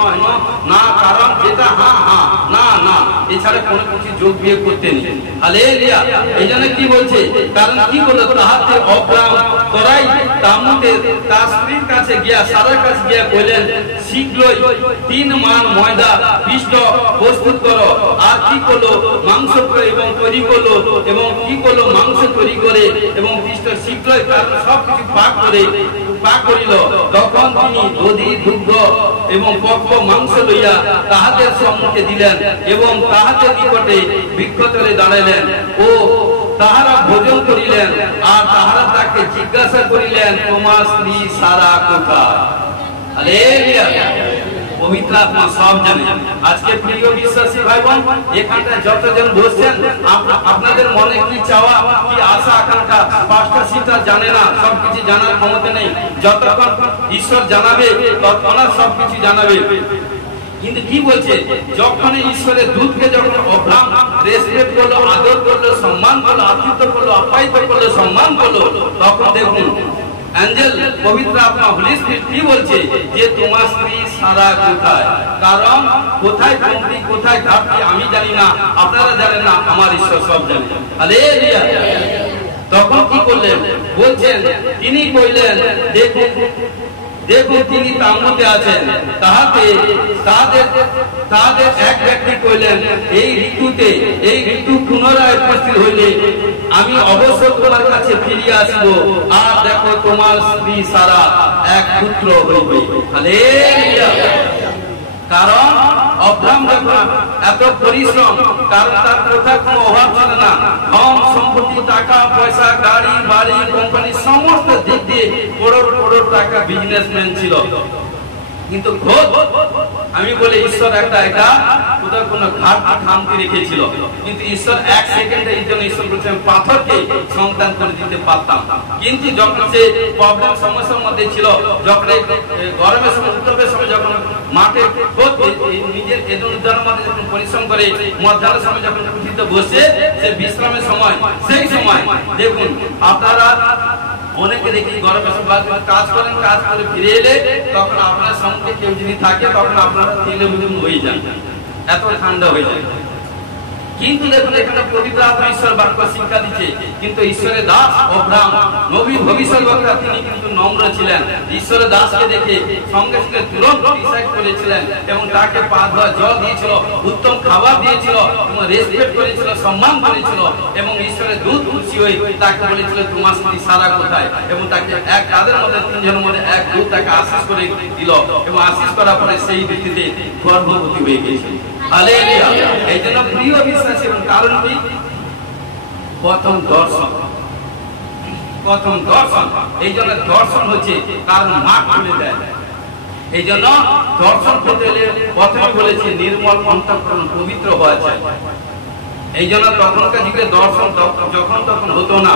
না, কারণ যেটা হ্যাঁ হ্যাঁ, না না, এছাড়া কোনো কিছু যোগ বিয়োগ করতে নেই। হালেলুয়া। এই জন্য কি বলছে, কারণ কি বললো, তাহাতে অব্রাহাম তোরাই তামুতে তার স্ত্রীর কাছে গিয়া, সারার কাছে গিয়া কইলেন, শীঘ্রই 3 মান ময়দা পিষ্ট প্রস্তুত করো। আর কি করলো, মাংস এবং তৈরি করলো, এবং কি করলো, মাংস তৈরি করে এবং পিষ্ট শীঘ্রই সবকিছু পাক করিল। তখন তিনি দধি দুগ্ধ এবং পক্ষ মাংস লইয়া তাহাদের সম্মুখে দিলেন এবং তাহাদের নিকটে বৃক্ষতলে দাঁড়াইলেন। ও তাহারা ভোজন করিলেন, আর তাহারা তাকে জিজ্ঞাসা করিলেন, তোমার স্ত্রী সারা কোথায়? হালেলুয়া। পবিত্র আত্মা সব জানে। আজকে প্রিয় বিশ্বাসী ভাই বোন, এখানে যতজন বসছেন, আপনাদের মনে কি চাওয়া, কি আশা আকাঙ্ক্ষা, 5টা সিটা জানে না, সবকিছু জানার ক্ষমতা নেই। যতক্ষণ ঈশ্বর জানাবে তৎক্ষণাৎ সবকিছু জানাবে। কিন্তু কি বলছে, যখন ঈশ্বরের দূতকে যখন অব্রাহাম রেসপেক্ট করলো, আদর করলো, সম্মান করলো, আতিথ্য করলো, আপ্যায়িত করলো, সম্মান করলো, তখন দেখুন অ্যাঞ্জেল পবিত্র আত্মা হোলি স্পিরিট কি বলছে, যে তোমার স্ত্রী সারা কোথায়? কারণ কোথায় কমতি, কোথায় ঘাটতি আমি জানি না, আপনারা জানেন না, আমার ঈশ্বর সব জানেন। হালেলুয়া। তখন কি করলেন, বলছেন, তিনি কইলেন, দেখুন তিনি তাম্বুতে আছেন। তাহাদের এক ব্যক্তি কইলেন, এই ঋতু পুনরায় উপস্থিত হইলে আমি অবশ্য তোমার কাছে ফিরিয়ে আসবো, আর দেখো তোমার স্ত্রী সারা এক পুত্র হইবে। হালেলুয়া। কারণ অব্রাহাম যখন এত পরিশ্রম, কারণ তার কোথাও কোনো অভাব ছিল না, ধন সম্পত্তি, টাকা পয়সা, গাড়ি বাড়ি কোম্পানি সমস্ত দিক দিয়ে করোড় করোড় টাকা বিজনেসম্যান ছিল। কিন্তু আমি বলে ঈশ্বর একটা কোথাও কোনো খামতি রেখেছিল, কিন্তু ঈশ্বর এক সেকেন্ডে এই জন্য ঈশ্বর বলছে আমি পাথরকে সন্তান করে দিতে পারতাম। কিন্তু যখন সে প্রবলেম সমস্যার মধ্যে ছিল, যখন গরমের সময় উত্তরের সময় যখন মাঠে নিজের উদ্যানের মধ্যে যখন পরিশ্রম করে, মধ্যাহ্নের সময় যখন উঠিতে বসে সে বিশ্রামের সময়, সেই সময় দেখুন আপনারা অনেকে দেখি গরমের সময় কাজ করেন, কাজ করে ফিরে এলে তখন আপনার সঙ্গে কেউ যদি থাকে তখন আপনারা তেলে বুঝুম হয়ে যান, এত ঠান্ডা হয়ে যায়। কিন্তু দেখুন এখানে পবিত্র আত্মা ঈশ্বর বাক্য শিক্ষা দিচ্ছে, কিন্তু ঈশ্বরের দাস অব্রাহাম নবী ভবিষ্যদ্বক্তা তিনি কিন্তু নম্র ছিলেন। ঈশ্বরের দাসকে দেখে সঙ্গে সঙ্গে তুরন্ত ডিসাইড করেছিলেন এবং তাকে পা ধোয়া জল দিয়েছিল, উত্তম খাবার দিয়েছিল এবং রেসপেক্ট করেছিল, সম্মান করেছিল এবং ঈশ্বরের দূত খুশি হয়ে তাকে বলেছিল তোমার স্ত্রী সারা কোথায়, এবং তাকে এক তাদের মধ্যে তিনজনের মধ্যে এক দূত তাকে আশীষ করে দিল এবং আশীষ করার পরে সেই ব্যক্তিতে গর্ভবতী হয়ে গিয়েছিল। হালেলুয়া। এই জন্য প্রিয় বিশ্বাসী এবং কারণ কি প্রথম দর্শন, প্রথম দর্শন। এই জন্য দর্শন হচ্ছে কারণ মাঠ খুলে দেয়। এই জন্য দর্শন করতে হলে প্রথমে বলেছে নির্মল অন্তঃকরণ পবিত্র হওয়া চাই। এই জন্য তখনকার যুগে দর্শন যখন তখন হতো না,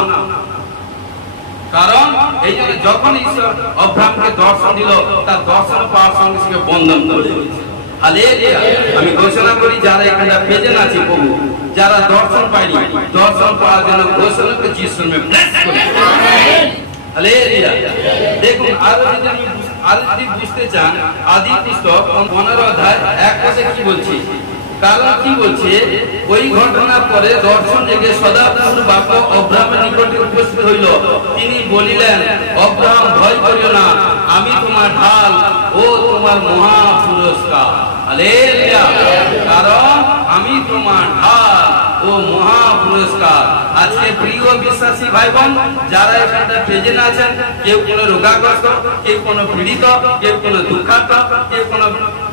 কারণ এই জন্য যখন ঈশ্বর অব্রাহামকে দর্শন দিল তার দর্শন পাওয়ার সঙ্গে সঙ্গে বন্ধন করে দিয়েছে। হালেলুয়া। আমি ঘোষণা করি যারা এখানে প্রেজেন্ট আছে প্রভু, যারা দর্শন পায়নি দর্শন পাওয়ার জন্য ঘোষণা করে যিশুর নামে ব্লেস করে। হালেলুয়া। দেখুন আরো যদি বুঝতে চান আদি পুস্তক 15 অধ্যায় 1 পদে কি বলছে, কারণ কি বলছে ওই ঘটনার পরে দর্শন জেগে সদাপ্রভুর বাক্য অব্রাহামের নিকটে উপস্থিত হইল। তিনি বলিলেন অব্রাহাম ভয় করিও না, আমি তোমার ঢাল ও তোমার মহা পুরস্কার। হালেলুয়া। কারণ আমি তোমার ঢাল ও মহা পুরস্কার। আজকে প্রিয় বিশ্বাসী ভাই বোন যারা এখানে প্রেজেন্ট আছেন, কেউ কোনো রোগাগ্রস্ত, কেউ কোনো পীড়িত, কেউ কোনো দুঃখার্ত, কেউ কোনো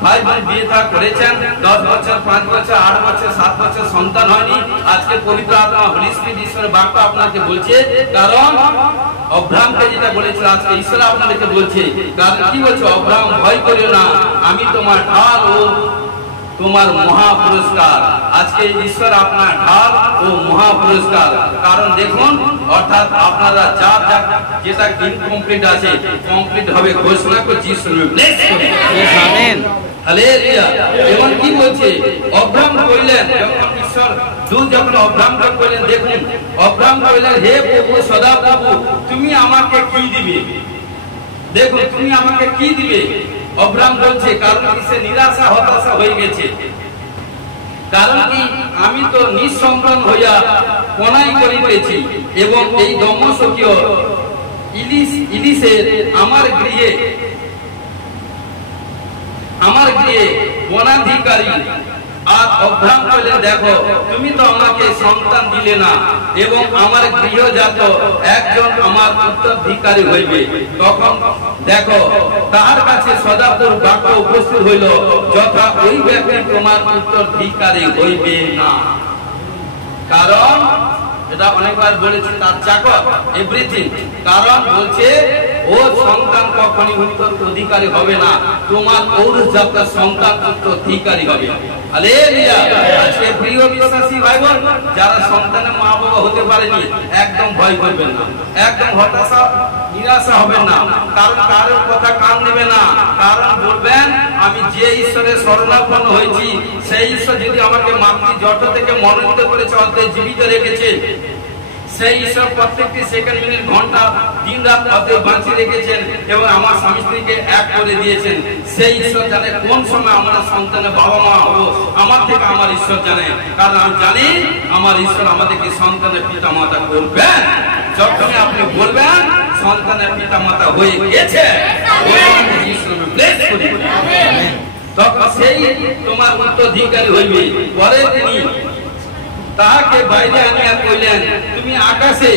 ভাই বোন বিয়ে থা করেছেন 10 বছর 5 বছর 8 বছর 7 বছর সন্তান হয়নি, আজকে পবিত্র আত্মা হোলি স্পিরিট ঈশ্বরের বাক্য আপনাকে বলছে, কারণ অব্রাহামকে যেটা বলেছিল আজকে ঈশ্বর আপনাদেরকে বলছে। কারণ কি বলছে, অব্রাহাম ভয় করিও না, আমি তোমার ঢাল ও তোমার মহা পুরস্কার। আজকে ঈশ্বর আপনার ঢাল ও মহা পুরস্কার। কারণ দেখুন অর্থাৎ আপনারা যা যেটা ইনকমপ্লিট আছে কমপ্লিট হবে ঘোষণা করছি ঈশ্বর ব্লেস করে। আমেন। হালেলুয়া। এবং কি বলছে অব্রাহাম কইলেন, যখন ঈশ্বর দূত যখন অব্রাহামকে কইলেন, দেখুন অব্রাহাম কইলেন হে প্রভু সদাপ্রভু তুমি আমাকে কি দিবে, দেখুন তুমি আমাকে কি দিবে। অব্রাহাম বলছে কারণ কি সে নিরাশা হতাশা হয়ে গেছে, কারণ কি আমি তো নিঃসন্তান হইয়া কোনাই করিতেছি এবং এই দমস্কীয় ইলিশের আমার গৃহে বনাধিকারী। আর অব্রাহাম বললেন দেখো তুমি তো আমাকে সন্তান দিলে না এবং আমার গৃহজাত একজন আমার উত্তরাধিকারী হইবে। তখন দেখো তার কাছে সদাপ্রভুর বাক্য উপস্থিত হইল, যথা ওই ব্যক্তি তোমার উত্তরাধিকারী হইবে না। কারণ এটা অনেকবার বলেছি তার চাকর এভরিথিং, কারণ বলছে ও সন্তান কখনই উত্তরাধিকারী হবে না, তোমার ঔরজাত সন্তান উত্তরাধিকারী হবে। হালেলুয়া। আজকে প্রিয় বিশ্বাসী ভাই বোন যারা সন্তানের মা বাবা হতে পারেনি একদম ভয় করবেন না, একদম হতাশা নিরাশা হবেন না, কারণ কারোর কথা কান নেবে না। কারণ বলবেন আমি যে ঈশ্বরের শরণাপন্ন হয়েছি সেই ঈশ্বর যদি আমাকে মাতৃ জঠ থেকে মনোনীত করে চলতে জীবিত রেখেছে, সেই ঈশ্বর প্রত্যেকটি সেকেন্ড মিনিট ঘন্টা দিন রাত অতএব বাঁচিয়ে রেখেছেন এবং আমার স্বামী স্ত্রীকে এক করে দিয়েছেন। সেই ঈশ্বর জানে কোন সময় আমার সন্তানের বাবা মা হবো, আমার থেকে আমার ঈশ্বর জানে। কারণ আমি জানি আমার ঈশ্বর আমাদেরকে সন্তানের পিতা মাতা করবেন। যখন আপনি বলবেন সন্তানের পিতা মাতা হয়ে গেছে তখন সেই তোমার উত্তরাধিকারী হইবে। পরে তিনি তাহাকে বাইরে আনিয়া কইলেন তুমি আকাশে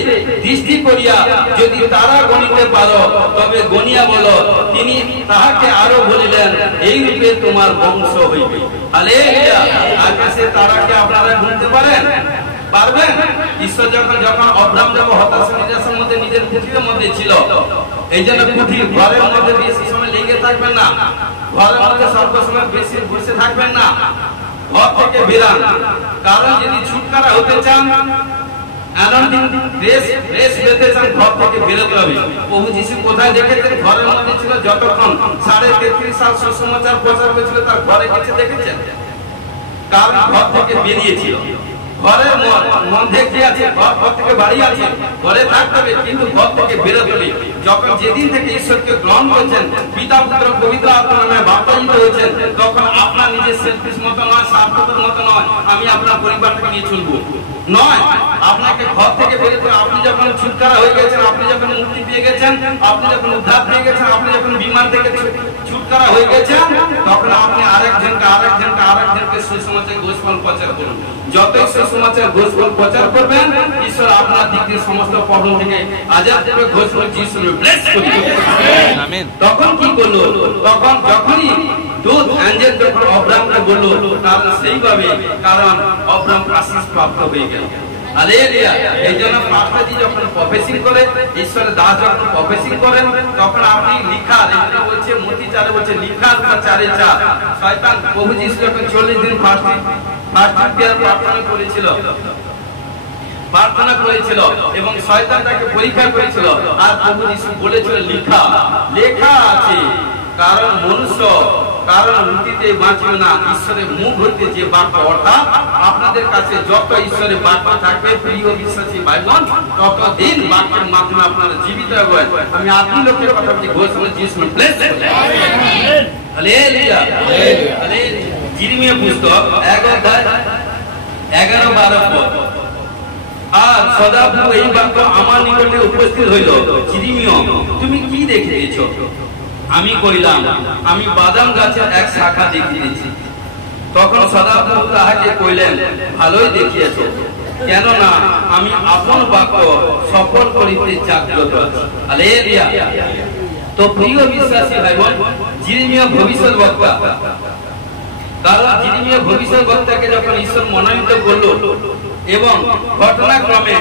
দৃষ্টি করিয়া যদি তারা গণিতে পারো তবে গনিয়া বলো। তিনি তাহাকে আরো বলিলেন, এই রূপে তোমার বংশ হইবে। হালেলুয়া। আকাশে তারাকে আপনারা গুনতে পারেন? পারবেন? ঈশ্বর যখন অব্রাহাম যখন হতাশা নিরাশার মধ্যে নিজের কুঠির মধ্যে ছিল, এই জন্য কুঠির ঘরের মধ্যে বেশি সময় লেগে থাকবেন না, ঘরের মধ্যে সব সময় বেশি বসে থাকবেন না, ঘর থেকে বেরান। কারণ যদি ছুটকারা হতে চান, ঘর থেকে বেরোতে হবে। প্রভু যিশু কোথায় দেখেছেন? ঘরের মধ্যে ছিল যতক্ষণ 33.5 সাল সুসমাচার প্রচার হয়েছিল, তার ঘরে গেছে দেখেছেন? কারণ ঘর থেকে বেরিয়েছিল। ঘরের মধ্যে কি আছে? ঘর থেকে বাড়ি আছে, ঘরে থাকতে হবে, কিন্তু ঘর থেকে বেরোতে হবে। যখন যেদিন থেকে ঈশ্বরকে গ্রহণ করেছেন, পিতা পুত্র পবিত্র আত্মার নামে বাপ্তায়িত হয়েছেন, তখন আপনার নিজের সেলফিশ মতো নয়, স্বার্থপর মতো নয়, আমি আপনার পরিবারকে নিয়ে চলবো নয়। আপনাকে ঘর থেকে বেরোতে, আপনি যখন ছুটকারা হয়ে গেছেন, আপনি যখন মুক্তি পেয়ে গেছেন, আপনি যখন উদ্ধার পেয়ে গেছেন, আপনি যখন বিমান থেকে ছুটকারা হয়ে গেছেন, তখন আপনি আরেকজনকে সুসমাচার গোস্পল প্রচার করুন। যতই সুসমাচার গোস্পল প্রচার করবেন, ঈশ্বর আপনার দিক দিয়ে সমস্ত প্রবলেম থেকে আজাদ করে গোস্পল যিশুর ব্লেস করবে। আমেন। তখন কি করলো? তখন যখনই দূত অ্যাঞ্জেল যখন অব্রাহামকে বললো, কারণ সেইভাবে, কারণ অব্রাহাম আশীষ প্রাপ্ত হয়ে গেল। হালেলুয়া। এই জন্য পাস্টারজি যখন প্রফেসিং করে, ঈশ্বরের দাস যখন প্রফেসিং করেন, তখন আপনি লিখার, এটা বলছে মতি 4 বলছে লিখার 4:4। শয়তান প্রভু যিশু যখন 40 দিন ফাস্টিং প্রার্থনা করেছিল এবং শয়তান তাকে পরীক্ষা করেছিল, আর প্রভু যিশু বলেছিল লেখা আছে, কারণ মনুষ্য কারণ রুটিতে বাঁচিও না, ঈশ্বরের মুখ হইতে যে বাক্য, অর্থাৎ আপনাদের কাছে যত ঈশ্বরের বাক্য থাকবে প্রিয় বিশ্বাসী ভাইবোন, ততদিন বাক্যের মাধ্যমে আপনারা জীবিত হবেন। আমি আপনি লোকের কথা বলছি, ঘোষণা যিশু প্লেস। হালেলুয়া। হালেলুয়া। জিরমিয়া পুস্তক 1 অধ্যায় 11-12 পদ। আর সদাপ্রভু এই বাক্য আমার নিকটে উপস্থিত হইল, জিরমিয়া তুমি কি দেখিতেছ? আমি কইলাম, আমি বাদাম গাছের এক শাখা দেখিতেছি। তখন সদাপ্রভু তাহাকে কইলেন, ভালোই দেখিয়েছ, কেননা আমি আপন বাক্য সফল করিতে জাগ্রত আছি। হালেলুয়া। তো প্রিয় বিশ্বাসী ভাইবোন, জিরমিয়া ভবিষ্যৎবক্তা, কারণ জিরমিয়া ভবিষ্যৎবক্তাকে যখন ঈশ্বর মনোনীত করলো এবং ঘটনাক্রমে,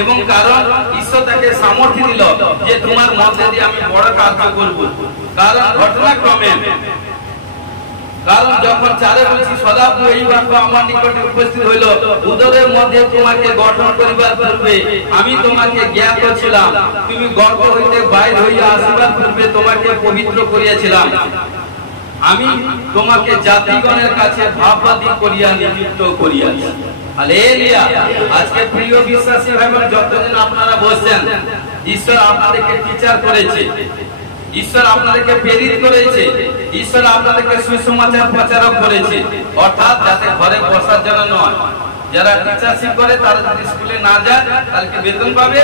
এবং কারণ ঈশ্বর তাকে সামর্থ্য দিল যে তোমার মধ্যে দিয়ে আমি বড় কাজ করব, কারণ ঘটনাক্রমে, কারণ যখন 4 বলছি সদাপ্রভু এই বাক্য আমার নিকটে উপস্থিত হইল, উদরের মধ্যে তোমাকে গঠন করিবার পূর্বে আমি তোমাকে জ্ঞাত ছিলাম, তুমি গর্ভ হইতে বাইর হইয়া আসিবার পূর্বে তোমাকে পবিত্র করিয়াছিলাম, আমি তোমাকে জাতিগণের কাছে ভাববাদী করিয়া নিযুক্ত করিয়াছি। হালেলুয়া। আজকে প্রিয় বিশ্বাসী ভাইবোন, যতদিন আপনারা বসছেন, ঈশ্বর আপনাদেরকে টিচার করেছে, ঈশ্বর আপনাদেরকে প্রেরিত করেছে, ঈশ্বর আপনাদেরকে সুসমাচার প্রচারক করেছে, অর্থাৎ যাতে ঘরে বসার জন্য নয়। যারা টিচারশিপ করে তারা যদি স্কুলে না যায় তাহলে কি বেতন পাবে?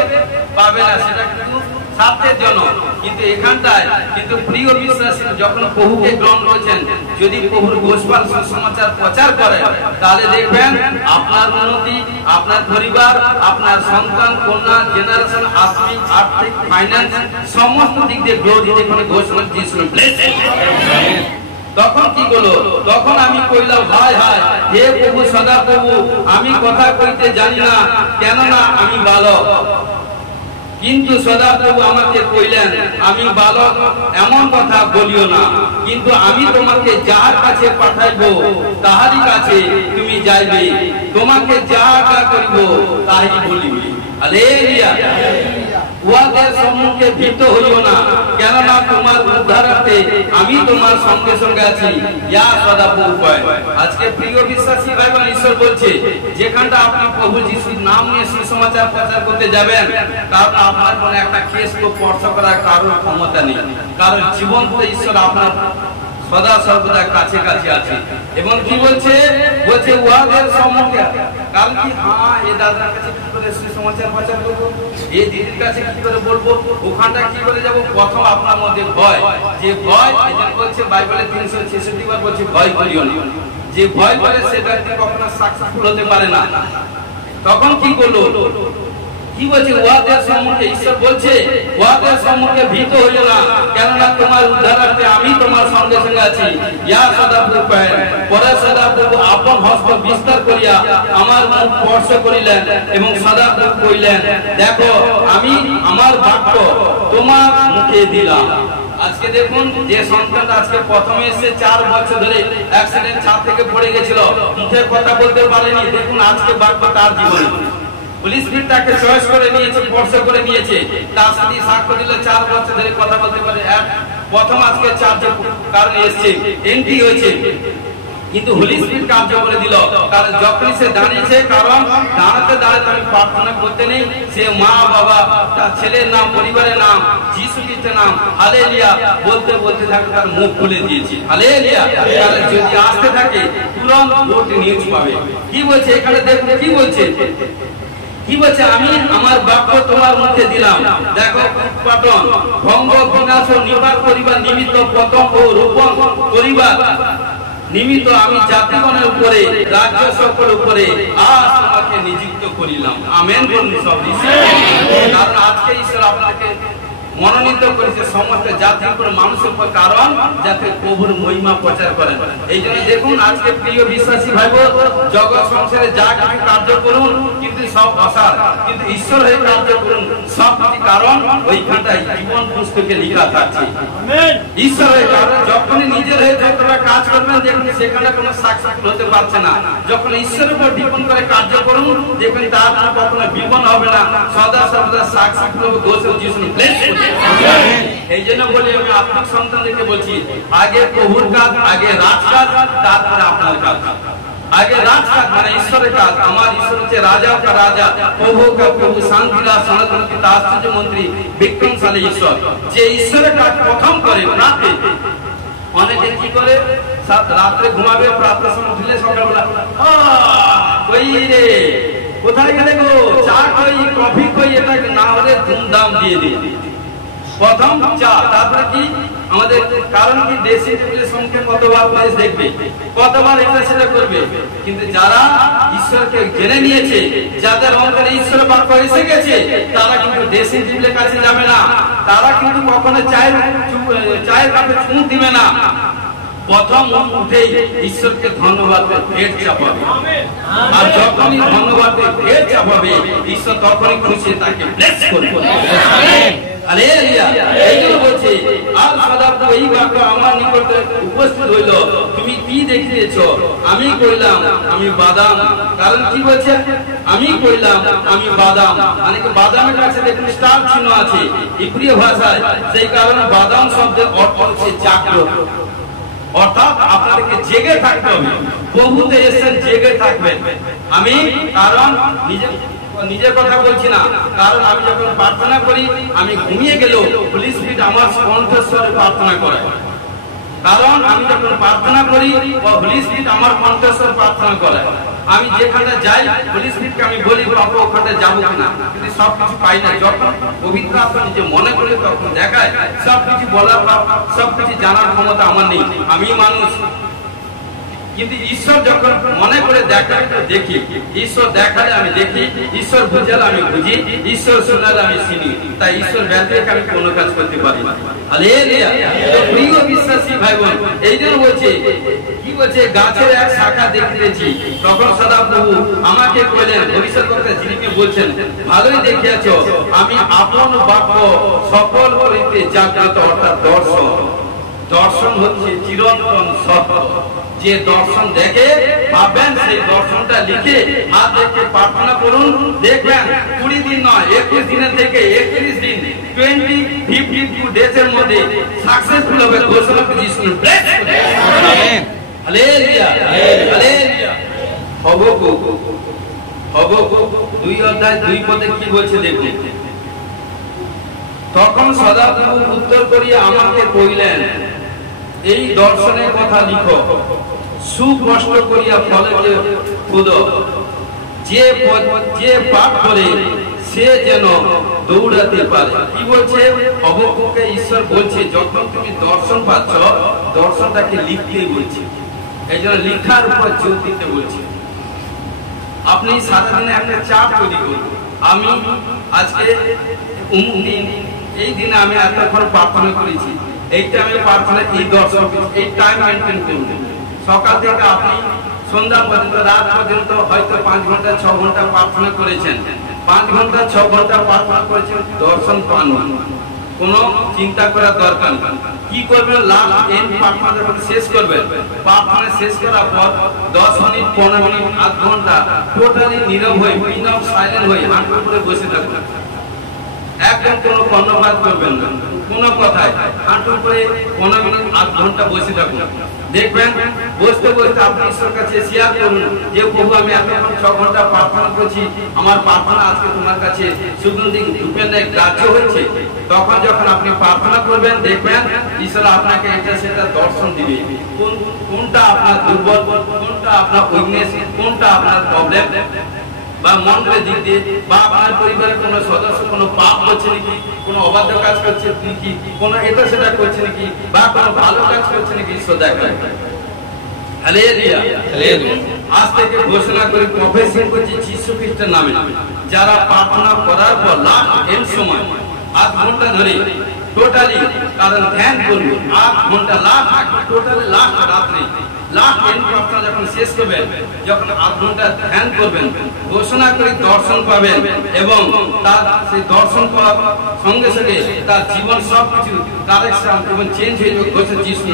পাবে না, সেটা কিন্তু স্বার্থের জন্য। কিন্তু এখানটায় কিন্তু প্রিয় বিশ্বাসী যখন প্রভুকে গ্রহণ করেছেন, যদি প্রভুর গোস্পল সুসমাচার প্রচার করেন, তাহলে দেখবেন আপনার উন্নতি, আপনার পরিবার, আপনার সন্তান, কন্যা, জেনারেশন, আর্থিক, ফাইন্যান্স, সমস্ত দিক দিয়ে গ্রোথ দিতে পারে গোস্পল যিশু ব্লেস। তখন কি করলো? তখন আমি কইলাম, হায় হায়, হে প্রভু সদাপ্রভু, আমি কথা কইতে জানি না, কেননা আমি বালক। কিন্তু সদাপ্রভু আমাকে কইলেন, আমি বালক এমন কথা বলিও না, কিন্তু আমি তোমাকে যার কাছে পাঠাইব তাহারই কাছে তুমি যাইবে, তোমাকে যা করিব তাই বলিবে। হালেলুয়া। উহাদের সম্মুখে ভীত হইও না, কেননা তোমার উদ্ধারার্থে আমি তোমার সঙ্গে সঙ্গে আছি। ইয়া সদাপ্রভু কয়। আজকে প্রিয় বিশ্বাসী ভাই বোন, ঈশ্বর বলছে যেখানটা আপনি প্রভু যিশুর নাম নিয়ে সুসমাচার প্রচার করতে যাবেন, কারণ আপনার কোনো একটা কেসকে স্পর্শ করার কারোর ক্ষমতা নেই, কারণ জীবন্ত ঈশ্বর আপনার সদা সর্বদা কাছে কাছে আছে। এবং কি বলছে? বলছে উহাদের সম্মুখে, কারণ কি, এই দাদার কাছে কি করে সুসমাচার প্রচার করবো, এই দিদির কাছে কি করে বলবো, ওখানটা কি করে যাবো? প্রথম আপনার মধ্যে ভয়, যে ভয় বলছে বাইবেলে 366 বার বলছে ভয় করিও না। যে ভয় করে সে ব্যক্তি কখনো সাকসেসফুল হতে পারে না। তখন কি করলো? কি বলছে ওয়াদের সম্মুখে ঈশ্বর বলছে ওয়াদের সম্মুখে ভীত হইও না, কেননা তোমার উদ্ধারার্থে আমি তোমার সঙ্গে সঙ্গে আছি। ইয়া সদাপ্রভু কহেন, পরে সদাপ্রভু আপন হস্ত বিস্তার করিয়া আমার মুখ স্পর্শ করিলেন এবং সদাপ্রভু কইলেন, দেখো আমি আমার বাক্য তোমার মুখে দিলাম। আজকে দেখুন যে সন্তানটা আজকে প্রথমে এসে 4 বছর ধরে অ্যাক্সিডেন্ট ছাদ থেকে পড়ে গেছিল, মুখে কথা বলতে পারেনি, দেখুন আজকে বাক্য তার জীবনে। পুলিশ তাকে চয়েস করে নিয়েছে, স্পর্শ করে নিয়েছে, তার সাথে সাক্ষ্য দিলে 4 বছর ধরে কথা বলতে পারে। প্রথম আজকে 4 কারণে এসছে, এন্ট্রি হয়েছে, কিন্তু হোলি স্পিরিট কার্য করে দিল। কারণ যখনই সে দাঁড়িয়েছে, কারণ দাঁড়াতে আমি প্রার্থনা করতে নেই, সে মা বাবা তার ছেলের নাম, পরিবারের নাম, যিশু খ্রিস্টের নাম হালেলুয়া বলতে বলতে থাকে, তার মুখ খুলে দিয়েছে। হালেলুয়া। তাহলে যদি আসতে থাকে তুরন্ত ভোট নিউজ পাবে। কি বলছে এখানে দেখুন, কি বলছে, কি বলছে, আমি আমার বাক্য তোমার মুখে দিলাম। দেখো পাঠন, ভঙ্গ বিনাশ ও নিবাস করিবার নিমিত্ত পতন ও রূপণ করিবার নিমিত্ত আমি জাতিগণের উপরে, রাজ্য সকল উপরে আজ তোমাকে নিযুক্ত করিলাম। আমেন বলুন সব। কারণ আজকে ঈশ্বর আপনাকে মনোনীত করেছে সমস্ত জাতির উপর, মানুষের উপর, কারণ যাতে প্রভুর মহিমা প্রচার করেন। এই জন্য দেখুন আজকে প্রিয় বিশ্বাসী ভাই বোন, জগৎ সংসারে যা কিছু কার্য করুন কিন্তু সব অসার, কিন্তু ঈশ্বর হয়ে কার্য করুন সব কিছু, কারণ ওইখানটায় জীবন পুস্তকে লেখা থাকছে ঈশ্বর হয়ে। কারণ যখনই নিজের হয়ে যতটা কাজ করবেন দেখুন সেখানে কোনো সাকসেসফুল হতে পারছে না। যখন ঈশ্বরের উপর ডিপেন্ড করে কার্য করুন দেখবেন তার কখনো বিপদ হবে না, সদা সর্বদা সাকসেসফুল হবে। গোসল যিশু ব্লেস করবে। এই জন্য বলি আমি আপনার সন্তানদেরকে বলছি, আগে প্রভুর কাজ, আগে রাজকাজ, তারপরে আপনার কাজ। আগে রাজকাজ মানে ঈশ্বরের কাজ। আমার ঈশ্বর হচ্ছে রাজা কা রাজা, প্রভু কা প্রভু, শান্তিদাস সনাতন পিতা আশ্চর্য মন্ত্রী বিক্রমশালী ঈশ্বর। যে ঈশ্বরের কাজ প্রথম করে রাতে, অনেকে কি করে রাত্রে ঘুমাবে, প্রার্থনার সময় উঠলে সকালবেলা কই রে কোথায় গেলে গো, চা কই, কফি কই, এটা না হলে ধুমধাম দিয়ে দিই প্রথম চা, তারপরে কি আমাদের, কারণ কি দেশি সংখ্যা কতবার মানুষ দেখবে, কতবার এটা সেটা করবে। কিন্তু যারা ঈশ্বরকে জেনে নিয়েছে, যাদের অন্তরে ঈশ্বর বাক্য এসে গেছে, তারা কিন্তু দেশি জীবের কাছে যাবে না, তারা কিন্তু কখনো চায়ের কাপে চুমুক দিবে না। প্রথম উঠেই ঈশ্বরকে ধন্যবাদ পেট চাপাবে, আর যখনই ধন্যবাদ পেট চাপাবে ঈশ্বর তখনই খুশি তাকে ব্লেস করবে। হালেলুয়া। এইগুলো বলছে আর সদাপ্রভু এই বাক্য আমার নিকটে উপস্থিত হইল, তুমি কি দেখিয়েছো? আমি কইলাম আমি বাদাম। কারণ কি বলছে, আমি কইলাম আমি বাদাম, মানে বাদামের কাছে দেখুন স্টার চিহ্ন আছে ইব্রিয় ভাষায়, সেই কারণে বাদাম শব্দের অর্থ হচ্ছে জাগ্রত, অর্থাৎ আপনাদেরকে জেগে থাকতে হবে। প্রভুতে এসেছেন, জেগে থাকবেন। আমি কারণ নিজের কথা বলছি না, কারণ আমি যখন প্রার্থনা করি আমি ঘুমিয়ে গেলেও হোলি স্পিরিট আমার কণ্ঠস্বরে প্রার্থনা করে। কারণ আমি যখন প্রার্থনা করি হোলি স্পিরিট আমার কণ্ঠস্বর প্রার্থনা করে। আমি যেখানে যাই হোলি স্পিরিটকে আমি বলি বাবা ওখানে যাবো কিনা, কিন্তু সবকিছু পাই না। যখন পবিত্র আত্মা নিজে মনে করে তখন দেখায়, সবকিছু বলার বা সবকিছু জানার ক্ষমতা আমার নেই, আমি মানুষ। কিন্তু ঈশ্বর যখন মনে করে দেখায় দেখি, ঈশ্বর দেখালে আমি দেখি, ঈশ্বর বুঝালে আমি বুঝি, ঈশ্বর শোনালে আমি শুনি। তাই ঈশ্বর ব্যতীত আমি কোনো কাজ করতে পারি না। হালেলুয়া। প্রিয় বিশ্বাসী ভাই বোন, এই জন্য বলছে, কি বলছে, গাছের এক শাখা দেখিতেছি। তখন সদাপ্রভু আমাকে কইলেন, ভবিষ্যৎবক্তা যিনি বলছেন, ভালোই দেখিয়াছ, আমি আপন বাক্য সফল করিতে জাগ্রত, অর্থাৎ দর্শন। দর্শন হচ্ছে চিরন্তন সত্য। যে দর্শন দেখে ভাববেন, সেই দর্শনটা লিখে হাত রেখে প্রার্থনা করুন, দেখবেন 20 দিন নয় 21 দিনের থেকে 31 দিন 52 ডেজের মধ্যে সাকসেসফুল হবে। ঘোষণা করে যিশু ব্লেস করবে। আমেন। হালেলুয়া। হালেলুয়া। হবকুক 2 অধ্যায় 2 পদে কি বলছে দেখুন। তখন সদাপ্রভু উত্তর করিয়া আমাকে কইলেন, এই দর্শনের কথা লিখো, সুস্পষ্ট করিয়া ফলকে খুদ, যে পাঠ করে সে যেন দৌড়াতে পারে। কি বলছে হবকুককে ঈশ্বর বলছে, যখন তুমি দর্শন পাচ্ছ দর্শনটাকে লিখতে বলছে। এই জন্য লিখার উপর জোর দিতে বলছে। আপনি সারাদিনে একটা চার্ট তৈরি করুন, আমি আজকে অমুক দিন এই দিনে আমি এতক্ষণ প্রার্থনা করেছি, এইটা আমি প্রার্থনা এই দর্শন এই টাইম মেনটেন করুন। সকাল থেকে আপনি সন্ধ্যা পর্যন্ত রাত পর্যন্ত হয়তো 5 ঘন্টা 6 ঘন্টা প্রার্থনা করেছেন, 5 ঘন্টা 6 ঘন্টা প্রার্থনা করেছেন, দর্শন পাননি, কোনো চিন্তা করার দরকার নেই। কি করবেন, লাস্ট এন্ড প্রার্থনা যখন শেষ করবেন, প্রার্থনা শেষ করার পর 10 মিনিট 15 মিনিট আধ ঘন্টা টোটালি নীরব হয়ে পিন অফ সাইলেন্ট হয়ে হাঁটু করে বসে থাকুন। একদম কোনো কর্ণপাত করবেন না, কোনো কথায় হাঁটু করে 15 মিনিট আধ ঘন্টা বসে থাকুন। দেখবেন বসতে বসতে আপনি ঈশ্বরের কাছে শেয়ার করুন যে প্রভু আমি এতক্ষণ 6 ঘন্টা প্রার্থনা করছি, আমার প্রার্থনা আজকে তোমার কাছে সুগন্ধি রূপে গ্রাহ্য হয়েছে। তখন যখন আপনি প্রার্থনা করবেন দেখবেন ঈশ্বর আপনাকে এটা সেটা দর্শন দিবে, কোনটা আপনার দুর্বল, কোনটা আপনার উইকনেস, কোনটা আপনার প্রবলেম বা মনের দিক দিয়ে, বা আপনার পরিবারের কোনো সদস্য কোনো পাপ করছে নাকি, কোনো অবাধ্য কাজ করছে নাকি, কোনো এটা সেটা করছে নাকি, বা কোনো ভালো কাজ করছে নাকি, ঈশ্বর দেখায়। হালেলুয়া। আজ থেকে ঘোষণা করে প্রফেসিং করছি যীশু খ্রিস্টের নামে, যারা প্রার্থনা করার পর লাস্ট এন্ড সময় আধ ঘন্টা ধরে টোটালি কারণ ধ্যান করবে, আধ ঘন্টা লাস্ট টোটালি লাস্ট রাত্রে লাস্ট এন্ড প্রার্থনা যখন শেষ করবেন, যখন আধ ঘন্টা ধ্যান করবেন, ঘোষণা করে দর্শন পাবেন এবং তার সেই দর্শন পাওয়ার সঙ্গে সঙ্গে তার জীবন সবকিছু কারেকশন এবং চেঞ্জ হয়ে যাবে। ঘোষণা যিশু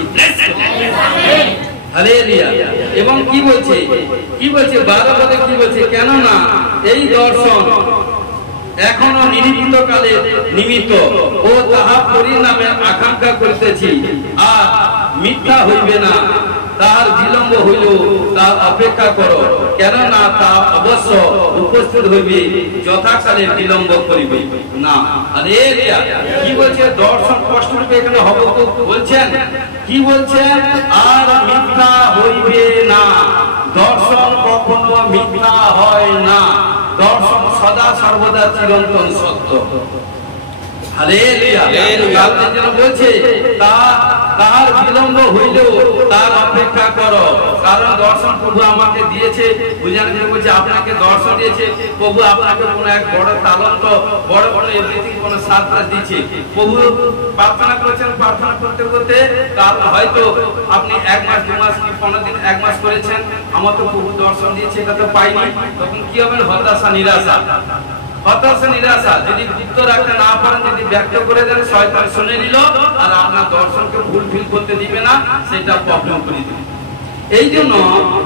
হালেলুয়া। এবং কি বলছে 12 পদে কি বলছে, কেননা এই দর্শন এখনো নির্মিত কালে নিমিত্ত ও তাহা পরিণামের আকাঙ্ক্ষা করিতেছি, আর মিথ্যা হইবে না, তাহার বিলম্ব হইল তার অপেক্ষা করো, কেননা তা অবশ্য উপস্থিত হইবে, যথাকালে বিলম্ব করিবে না। হালেলুয়া। কি বলছে, দর্শন কষ্ট রূপে এখানে হবে বলছেন, কি বলছেন, আর মিথ্যা হইবে না। দর্শন কখনো মিথ্যা হয় না, দর্শন সদা সর্বদা চিরন্তন সত্য। হালেলুয়া। তার জন্য বলছে তার বিলম্ব হইলেও তার অপেক্ষা করো, কারণ দর্শন প্রভু আমাকে দিয়েছে, বুঝানোর জন্য বলছে আপনাকে দর্শন দিয়েছে প্রভু, আপনাকে কোনো এক বড় তালন্ত বড় বড় এভরিথিং কোনো সার্প্রাইজ দিয়েছে। প্রভু প্রার্থনা করছেন, প্রার্থনা করতে করতে তার হয়তো আপনি 1 মাস 2 মাস কি 15 দিন 1 মাস করেছেন, আমার তো প্রভু দর্শন দিয়েছে এটা তো পাইনি, তখন কি হবে, হতাশা নিরাশা। হতাশা নিরাশা যদি গুপ্ত রাখতে না পারেন, যদি ব্যক্ত করে দেন, শয়তান শুনে নিল আর আপনার দর্শনকে ফুলফিল করতে দিবে না, সেটা প্রবলেম করে দিবে। এই জন্য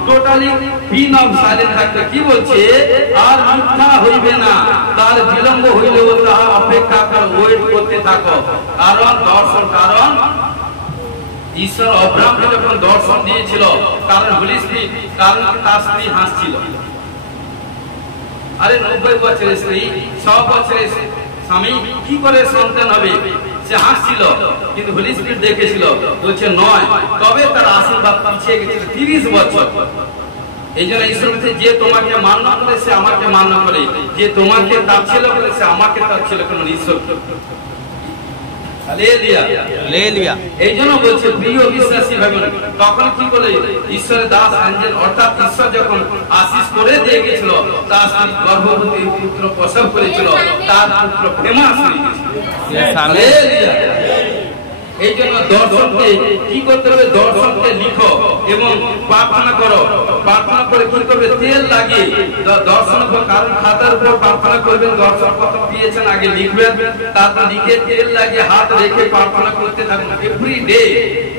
টোটালি পিন অফ সাইলেন্ট থাকতে কি বলছে, আর মিথ্যা হইবে না, তার বিলম্ব হইলেও তাহা অপেক্ষা কর, ওয়েট করতে থাকো। কারণ দর্শন, কারণ ঈশ্বর আব্রাহামকে যখন দর্শন দিয়েছিল, কারণ হোলি স্পিরিট, কারণ তার স্ত্রী হাসছিল। আরে 90 বছরের স্ত্রী, 100 বছরের স্বামী, কি করে সন্তান হবে? সে হাসছিল, কিন্তু হোলি স্পিরিট দেখেছিল, বলছে নয়, তবে তার আশীর্বাদ পিছিয়ে গেছিল 30 বছর। এই জন্য ঈশ্বর বলছে, যে তোমাকে মান্য করে সে আমাকে মান্য করে, যে তোমাকে তাচ্ছিল্য করে সে আমাকে তাচ্ছিল্য করে। ঈশ্বর হালেলুয়া। এই জন্য বলছে প্রিয় বিশ্বাসী ভাই বোন, তখন কি বলে ঈশ্বরের দাস অ্যাঞ্জেল, অর্থাৎ ঈশ্বর যখন আশীষ করে দিয়ে গেছিল, তার স্ত্রী গর্ভবতী পুত্র প্রসব করেছিল, তার পুত্র ফেমাস হয়ে গেছিল। এই জন্য দর্শনকে কি করতে হবে, দর্শনকে লিখো এবং প্রার্থনা করো। প্রার্থনা করে কি করবে, তেল লাগিয়ে দর্শন, কারণ খাতার উপর প্রার্থনা করবেন, দর্শন কত পেয়েছেন আগে লিখবেন, তারপর লিখে তেল লাগিয়ে হাত রেখে প্রার্থনা করতে থাকুন এভরি ডে।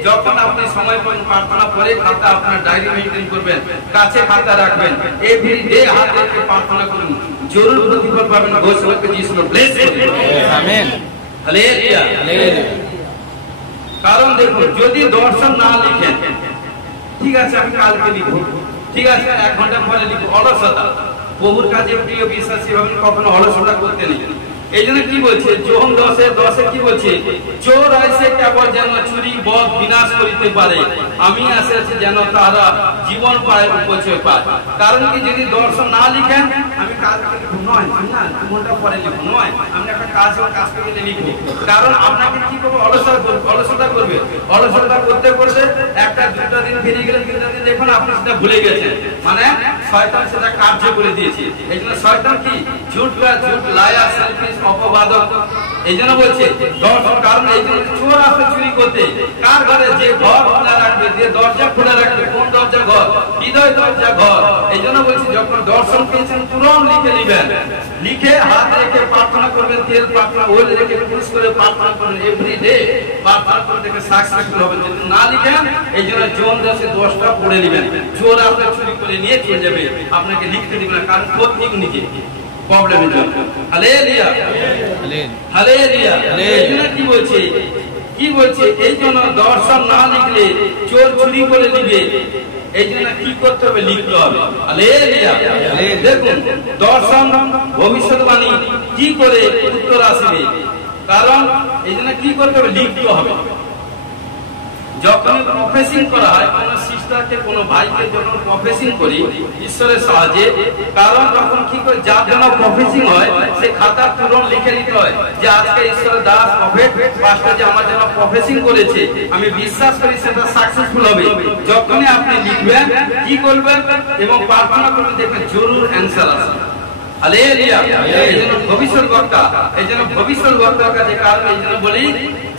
যখন আপনি সময় পাবেন প্রার্থনা করে খাতা আপনার ডায়েরি মেইনটেইন করবেন, কাছে খাতা রাখবেন, এভরি ডে হাত রেখে প্রার্থনা করুন, জরুর প্রতিফল পাবেন। ঘোষণাকে যিশু ব্লেস করুন। আমেন। হালেলুয়া। হালেলুয়া। কারণ দেখুন, যদি দর্শন না লিখেন, ঠিক আছে আমি কালকে লিখবো, ঠিক আছে 1 ঘন্টা পরে লিখবো, অলসতা। প্রভুর কাজে প্রিয় বিশ্বাসী ভাবেন কখনো অলসতা করতে নেই। এই জন্য কি বলছে যোহন 10 কি বলছে, চোর আইসে কেবল যেন চুরি বধ বিনাশ করিতে পারে, আমি আসেছি যেন তারা জীবন পায় উপচয় পায়। কারণ কি যদি দর্শন না লিখেন, আমি কাজ নয় না 2 ঘন্টা পরে লিখবো নয়, আমি একটা কাজ করতে লিখবো। কারণ আপনাকে কি করবো, অলসতা করবে, অলসতা করতে করতে একটা 2টা দিন ফিরে গেলে 3টা দিন দেখুন আপনি সেটা ভুলে গেছেন, মানে শয়তান সেটা কার্য করে দিয়েছে। এই জন্য শয়তান কি ঝুট লায়া সেলফিশ অপবাদক, এই জন্য বলছে দর্শন। কারণ এই জন্য চোর আসে চুরি করতে, কার ঘরে, যে ঘর খোলা রাখবে, যে দরজা খোলা রাখবে, কোন দরজা ঘর, হৃদয় দরজা ঘর। এই জন্য বলছি যখন দর্শন পেয়েছেন তুরন্ত লিখে নেবেন, লিখে হাত রেখে প্রার্থনা করবেন, তেল প্রার্থনা ওই রেখে পুরুষ করে প্রার্থনা করবেন, এভরিডে প্রার্থনা করে দেখে সাকসেসফুল হবেন। যদি না লিখেন, এই জন্য যোহন 10:10টা পড়ে নেবেন। চোর আসলে চুরি করে নিয়ে চলে যাবে, আপনাকে লিখতে দিবেন না, কারণ প্রত্যেক নিজে প্রবলেম হয়ে যাবে। Hallelujah hallelujah. এই জন্য কি বলছে এই জন্য দর্শন না লিখলে চোর চুরি করে নিবে, এই জন্য কি করতে হবে, লিখতে হবে। হালেলুয়া। দেখুন দর্শন ভবিষ্যৎবাণী কি করে উত্তর আসবে, কারণ এই জন্য কি করতে হবে, লিখতে হবে। যখন প্রফেসিং করা হয়, কোন সিস্টারকে কোন ভাইকে যখন প্রফেসিং করি ঈশ্বরের সাহায্যে, কারণ তখন কি করে যার জন্য প্রফেসিং হয় সে খাতা তুরন্ত লিখে নিতে হয় যে আজকে ঈশ্বরের দাস প্রফেট পাস্টর যে আমার জন্য প্রফেসিং করেছে, আমি বিশ্বাস করি সেটা সাকসেসফুল হবে। যখনই আপনি লিখবেন, কি করবেন এবং প্রার্থনা করবেন, দেখবেন জরুর অ্যান্সার আসবে। হালেলুয়া। এই জন্য ভবিষ্যৎ বক্তার কাছে, কারণ এই জন্য বলি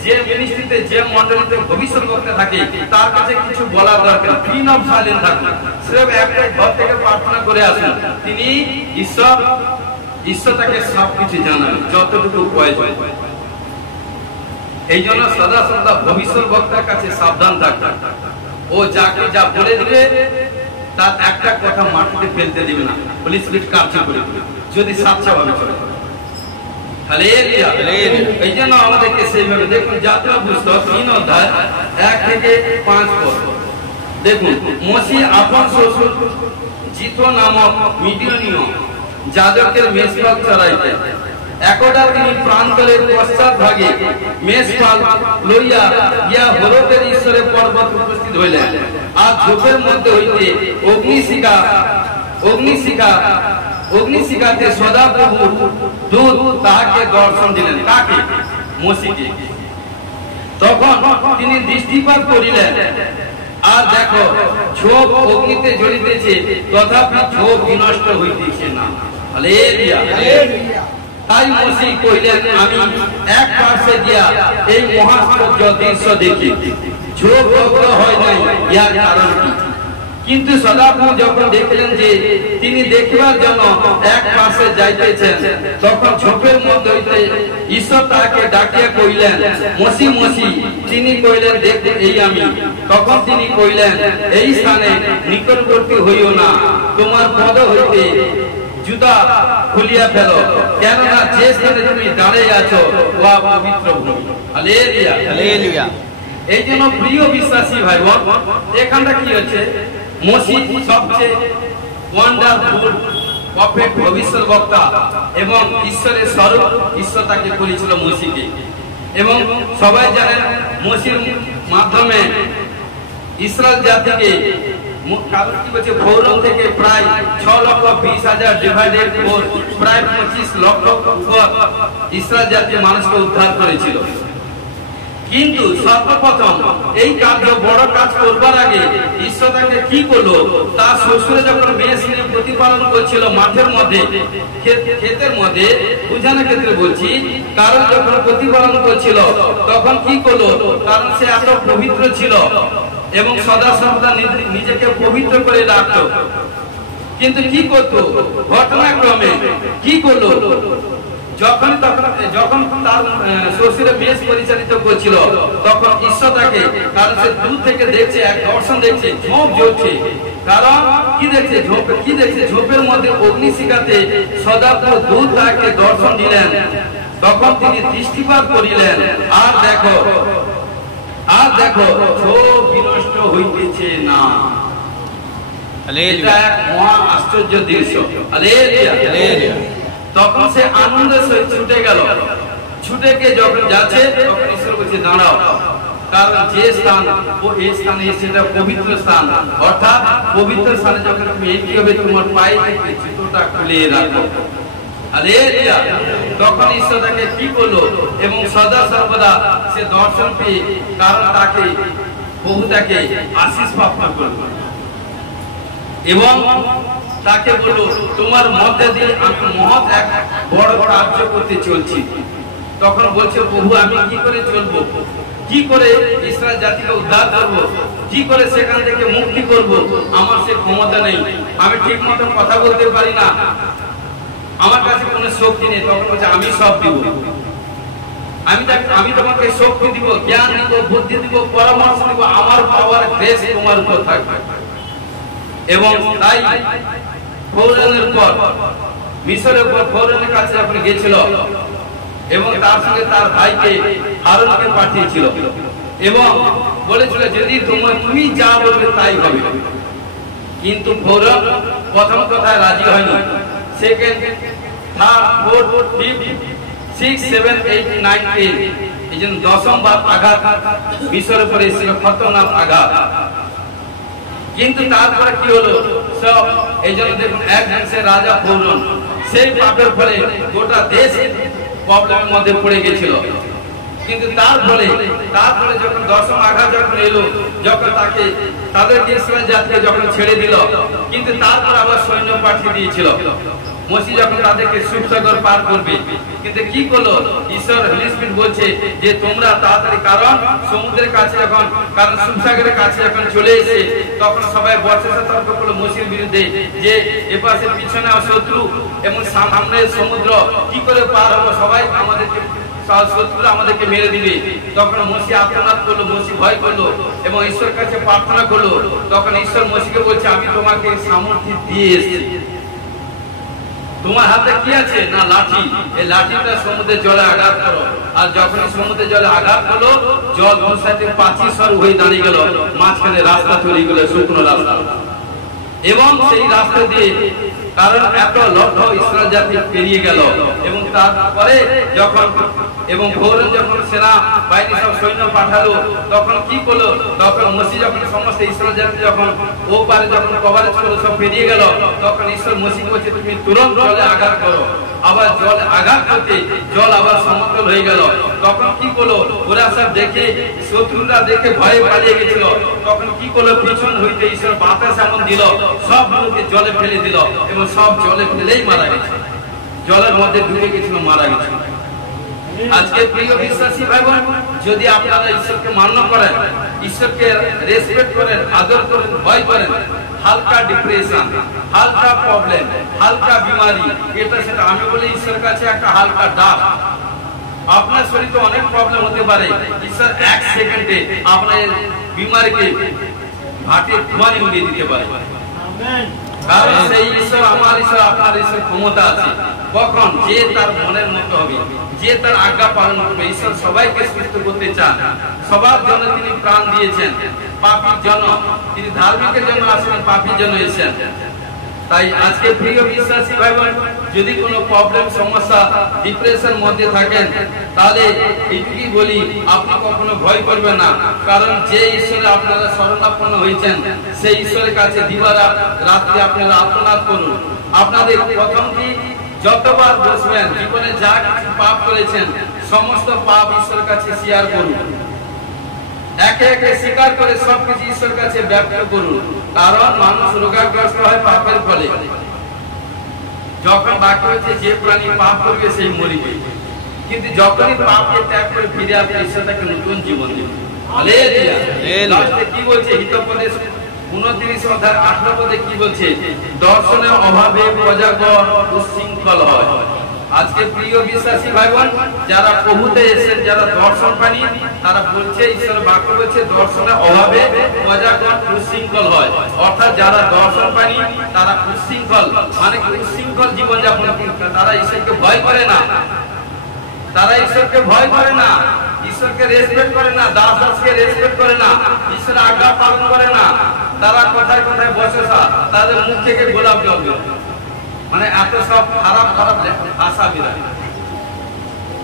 যে মিনিস্ট্রিতে যে মণ্ডলীতে ভবিষ্যৎ বক্তা থাকে তার কাছে কিছু বলার দরকার, ফ্রিন অফ সাইলেন্স থাকুন, সির্ফ একটা ঘর থেকে প্রার্থনা করে আসুন, তিনি ঈশ্বর তাকে সবকিছু জানান যতটুকু প্রয়োজন। এই জন্য সদা ভবিষ্যৎ বক্তার কাছে সাবধান থাকবেন, ও যাকে যা বলে দিবে তার একটা কথা মাটিতে ফেলতে দিবে না, হোলি স্পিরিট কার্য করে যদি সাচ্চা ভাবে চলে। হালেলুয়া। এই জন্য আমাদেরকে সেইভাবে দেখুন যাত্রা পুস্তক 3 অধ্যায় 1 থেকে 5 পদ। দেখুন মসি আপন শ্বশুর জিথ্রো নামক মিডিয়ানীয় যাজকের মেষপাল চড়াইতে একদা তিনি প্রান্তরের পশ্চাৎ ভাগে মেষপাল লইয়া গিয়া হরতের ঈশ্বরের পর্বত উপস্থিত হইলেন, আর ঝোপের মধ্যে হইতে অগ্নিশিখাতে সদাপ্রভু দূত তাহাকে দর্শন দিলেন। কাকে? মসিকে। তখন তিনি দৃষ্টিপাত করিলেন, আর দেখো ঝোপ অগ্নিতে জ্বলিতেছে, তথাপি ঝোপ বিনষ্ট হইতেছে না। হালেলুয়া। তাই মসি কহিলেন, আমি এক পার্শ্বে গিয়া এই মহাশ্চর্য দৃশ্য দেখি, ঝোপ ভগ্ন হয় নাই, ইহার কারণ কি? কিন্তু সদাপ্রভু যখন দেখলেন যে তিনি দেখিবার জন্য এক পাশে যাইতেছেন, তখন ঝোপের মধ্যে হইতে ঈশ্বর তাহাকে ডাকিয়া কইলেন, মসি মসি। তিনি কইলেন, দেখতে এই আমি। তখন তিনি কইলেন, এই স্থানে নিকটবর্তী হইও না, তোমার পদ হইতে জুতা খুলিয়া ফেলো, কেননা যে স্থানে তুমি দাঁড়িয়ে আছো উহা পবিত্র ভূমি। Hallelujah hallelujah. এই জন্য প্রিয় বিশ্বাসী ভাই বোন, এখানটা কি হচ্ছে, মসি সবচেয়ে ওয়ান্ডারফুল প্রফেট, ভবিষ্যৎ বক্তা এবং ঈশ্বরের স্বরূপ ঈশ্বর তাকে করেছিল মসিকে। এবং সবাই জানেন মসির মাধ্যমে ইসরায়েল জাতিকে কারণ কি বলছে, ফৌরন থেকে প্রায় 6,20,000 ডিভাইডেড প্রায় 25 লক্ষ ইসরায়েল জাতির মানুষকে উদ্ধার করেছিল। কিন্তু সর্বপ্রথম এই কার্য বড় কাজ করবার আগে ঈশ্বর তাকে কি করলো, তার শ্বশুরে যখন মেষ নিয়ে প্রতিপালন করছিল মাঠের মধ্যে, ক্ষেতের মধ্যে, বুঝানোর ক্ষেত্রে বলছি, কারণ যখন প্রতিপালন করছিল তখন কি করলো, কারণ সে এত পবিত্র ছিল এবং সদা সর্বদা নিজেকে পবিত্র করে রাখতো। কিন্তু কি করতো, ঘটনাক্রমে কি করলো, যখন তার শ্বশুরে মেষ পরিচালিত করছিল, তখন ঈশ্বর তাকে, কারণ সে দূর থেকে দেখছে, এক দর্শন দেখছে, ঝোপ জ্বলছে, কারণ কি দেখছে, ঝোপের মধ্যে অগ্নিশিখাতে সদাপ্রভু দূত তাকে দর্শন দিলেন। তখন তিনি দৃষ্টিপাত করিলেন, আর দেখো ঝোপ বিনষ্ট হইতেছে না। এটা এক মহা আশ্চর্য দৃশ্য। Hallelujah hallelujah. তখন সে আনন্দের সহিত ছুটে গেল। ছুটে গিয়ে যখন যাচ্ছে তখন ঈশ্বর বলছে দাঁড়াও, কারণ যে স্থান ও এই স্থানে সেটা পবিত্র স্থান, অর্থাৎ পবিত্র স্থানে যখন তুমি এন্ট্রি হবে তোমার পায়ে থেকে জুতোটা খুলে রাখো। হালেলুয়া। তখন ঈশ্বর তাকে কি করলো এবং সদা সর্বদা সে দর্শন পেয়ে, কারণ তাকে প্রভু তাকে আশীষ প্রাপ্ত করলো এবং তাকে বললো তোমার মধ্যে দিয়ে আমি মহৎ এক বড় বড় কার্য করতে চলছি। তখন বলছে প্রভু আমি কি করে চলবো, কি করে ইসরায়েল জাতিকে উদ্ধার করবো, কি করে সেখান থেকে মুক্তি করব, আমার সে ক্ষমতা নেই, আমি ঠিক মতো কথা বলতে পারি না, আমার কাছে কোনো শক্তি নেই। তখন বলছে আমি সব দিব, আমি তোমাকে শক্তি দিব, জ্ঞান দিব, বুদ্ধি দিব, পরামর্শ দিব, আমার পাওয়ার গ্রেস তোমার উপর থাকবে। এবং তাই ফৌরানের পর মিশরের পর ফৌরানের কাছে যখন গেছিল এবং তার সঙ্গে তার ভাইকে হারুনকে পাঠিয়েছিল এবং বলেছিল যদি তুমি যা বলবে তাই হবে। কিন্তু ফৌরন প্রথম কথায় রাজি হয়নি, সেকেন্ড, থার্ড, ফোর্থ, ফিফথ, 6, 7, 8, 9, 10 এই জন্য দশমবার আঘাত মিশরের উপরে এসেছিল, খতরনাক আঘাত। কিন্তু তারপরে কি হলো সব এই জন্য দেখুন একজন সে রাজা ফৌরন সেই পাপের ফলে গোটা দেশ প্রবলেমের মধ্যে পড়ে গেছিল। কিন্তু তারপরে যখন দশম আঘাত যখন এলো, যখন তাকে তাদের ইসরায়েল জাতিকে যখন ছেড়ে দিল, কিন্তু তারপর আবার সৈন্য পাঠিয়ে দিয়েছিল মসি যখন তাদেরকে সুখসাগর পার করবে। কিন্তু কি করলো ঈশ্বর হিলিসপিট বলছে যে তোমরা তাড়াতাড়ি, কারণ সমুদ্রের কাছে যখন, কারণ সুখসাগরের কাছে যখন চলে এসে তখন সবাই বর্ষা তর্ক করলো মসির বিরুদ্ধে যে এপাশে পিছনে শত্রু এবং সামনে সমুদ্র, কি করে পার হবো, সবাই আমাদেরকে শত্রুরা আমাদেরকে মেরে দিবে। তখন মসি আত্মনাদ করলো, মসি ভয় করলো এবং ঈশ্বরের কাছে প্রার্থনা করলো। তখন ঈশ্বর মসিকে বলছে আমি তোমাকে সামর্থ্য দিয়ে এসেছি, তোমার হাতে কি আছে না লাঠি, এই লাঠিটা সমুদ্রের জলে আঘাত করো। আর যখন সমুদ্রের জলে আঘাত করলো জল বর্ষাতে পাঁচি স্বরূপ হয়ে দাঁড়িয়ে গেল, মাঝখানে রাস্তা তৈরি গেল, শুকনো রাস্তা। এবং সেই রাস্তা দিয়ে কারণ এত লক্ষ ইসরায়েল জাতি পেরিয়ে গেল এবং তারপরে যখন এবং ফৌরন যখন সেনা বাহিনী সব সৈন্য পাঠালো তখন কি করলো, তখন মসি যখন সমস্ত ইসরায়েল জাতি যখন ও পারে যখন কভারেজ করলো সব পেরিয়ে গেল, তখন ঈশ্বর মসি বলছে তুমি তুরন্ত জলে আঘাত করো। আবার জল আঘাত করতে জল আবার সমতল হয়ে গেল। তখন কি করলো ওরা সব দেখে, শত্রুরা দেখে ভয়ে পালিয়ে গেছিল। তখন কি করলো পিছন হইতে ঈশ্বর বাতাস এমন দিল, সব লোককে জলে ফেলে দিল এবং সব জলে ফেলেই মারা গেছে, জলের মধ্যে ডুবে গেছিল, মারা গেছিল। আজকে প্রিয় বিশ্বাসী ভাই বোন, যদি আপনারা ঈশ্বরকে মান্য করেন, ঈশ্বরকে রেসপেক্ট করেন, আদর করেন, ভয় করেন, হালকা ডিপ্রেশন, হালকা প্রবলেম, হালকা বিমারি, এটা সেটা আমি বলি ঈশ্বরের কাছে একটা হালকা ডাক। আপনার শরীরে অনেক প্রবলেম হতে পারে, ঈশ্বর এক সেকেন্ডে আপনার বিমারিকে ঘাটে ধোঁয়ানি উড়িয়ে দিতে পারে। কারণ সেই ঈশ্বর, আমার ঈশ্বর, আপনার ঈশ্বর ক্ষমতা আছে। কখন যে তার মনের মতো হবে, যে তার আজ্ঞা পালন করবে। ঈশ্বর সবাইকে সুস্থ করতে চান, সবার জন্য তিনি প্রাণ দিয়েছেন, পাপীর জন্য তিনি ধার্মিকের জন্য আসেন, পাপীর জন্য এসেছেন। তাই আজকে প্রিয় বিশ্বাসী ভাই বোন, যদি কোনো প্রবলেম, সমস্যা, ডিপ্রেশন মধ্যে থাকেন, তাহলে এইটুকুই বলি আপনি কখনো ভয় করবেন না। কারণ যে ঈশ্বরে আপনারা শরণাপন্ন হয়েছেন সেই ঈশ্বরের কাছে দিবারাত রাত্রে আপনারা আত্মনাদ করুন। আপনাদের প্রথম কি যতবার বসবেন, জীবনে যা কিছু পাপ করেছেন সমস্ত পাপ ঈশ্বরের কাছে শেয়ার করুন, একে একে স্বীকার করে সবকিছু ঈশ্বরের কাছে ব্যক্ত করুন। কারণ মানুষ রোগাগ্রস্ত হয় পাপের ফলে। যখন বাক্য হচ্ছে যে প্রাণী পাপ করবে সেই মরিবে, কিন্তু যখনই পাপকে ত্যাগ করে ফিরে আসবে ঈশ্বর তাকে নতুন জীবন দেবে। হালেলুয়া। কি বলছে হিতোপদেশ 29 অধ্যায় 18 পদে কি বলছে, দর্শনের অভাবে প্রজাগণ উচ্ছৃঙ্খল হয়। আজকে প্রিয় বিশ্বাসী ভাই বোন, যারা প্রভুতে এসেছেন, যারা দর্শন পানি, তারা বলছে ঈশ্বর বাক্য বলছে দর্শনের অভাবে প্রজাগণ উচ্ছৃঙ্খল হয়। অর্থাৎ যারা দর্শন পানি তারা উচ্ছৃঙ্খল, মানে উচ্ছৃঙ্খল জীবন যাপন, তারা ঈশ্বরকে ভয় করে না, তারা ঈশ্বরকে ভয় করে না, ঈশ্বরকে রেসপেক্ট করে না, দাসকে রেসপেক্ট করে না, ঈশ্বরের আজ্ঞা পালন করে না। তারা কোথায় কোথায় বসে, তাদের মুখ থেকে গোলাপ জল, মানে এত সব খারাপ খারাপ ভাষা বিরাজ,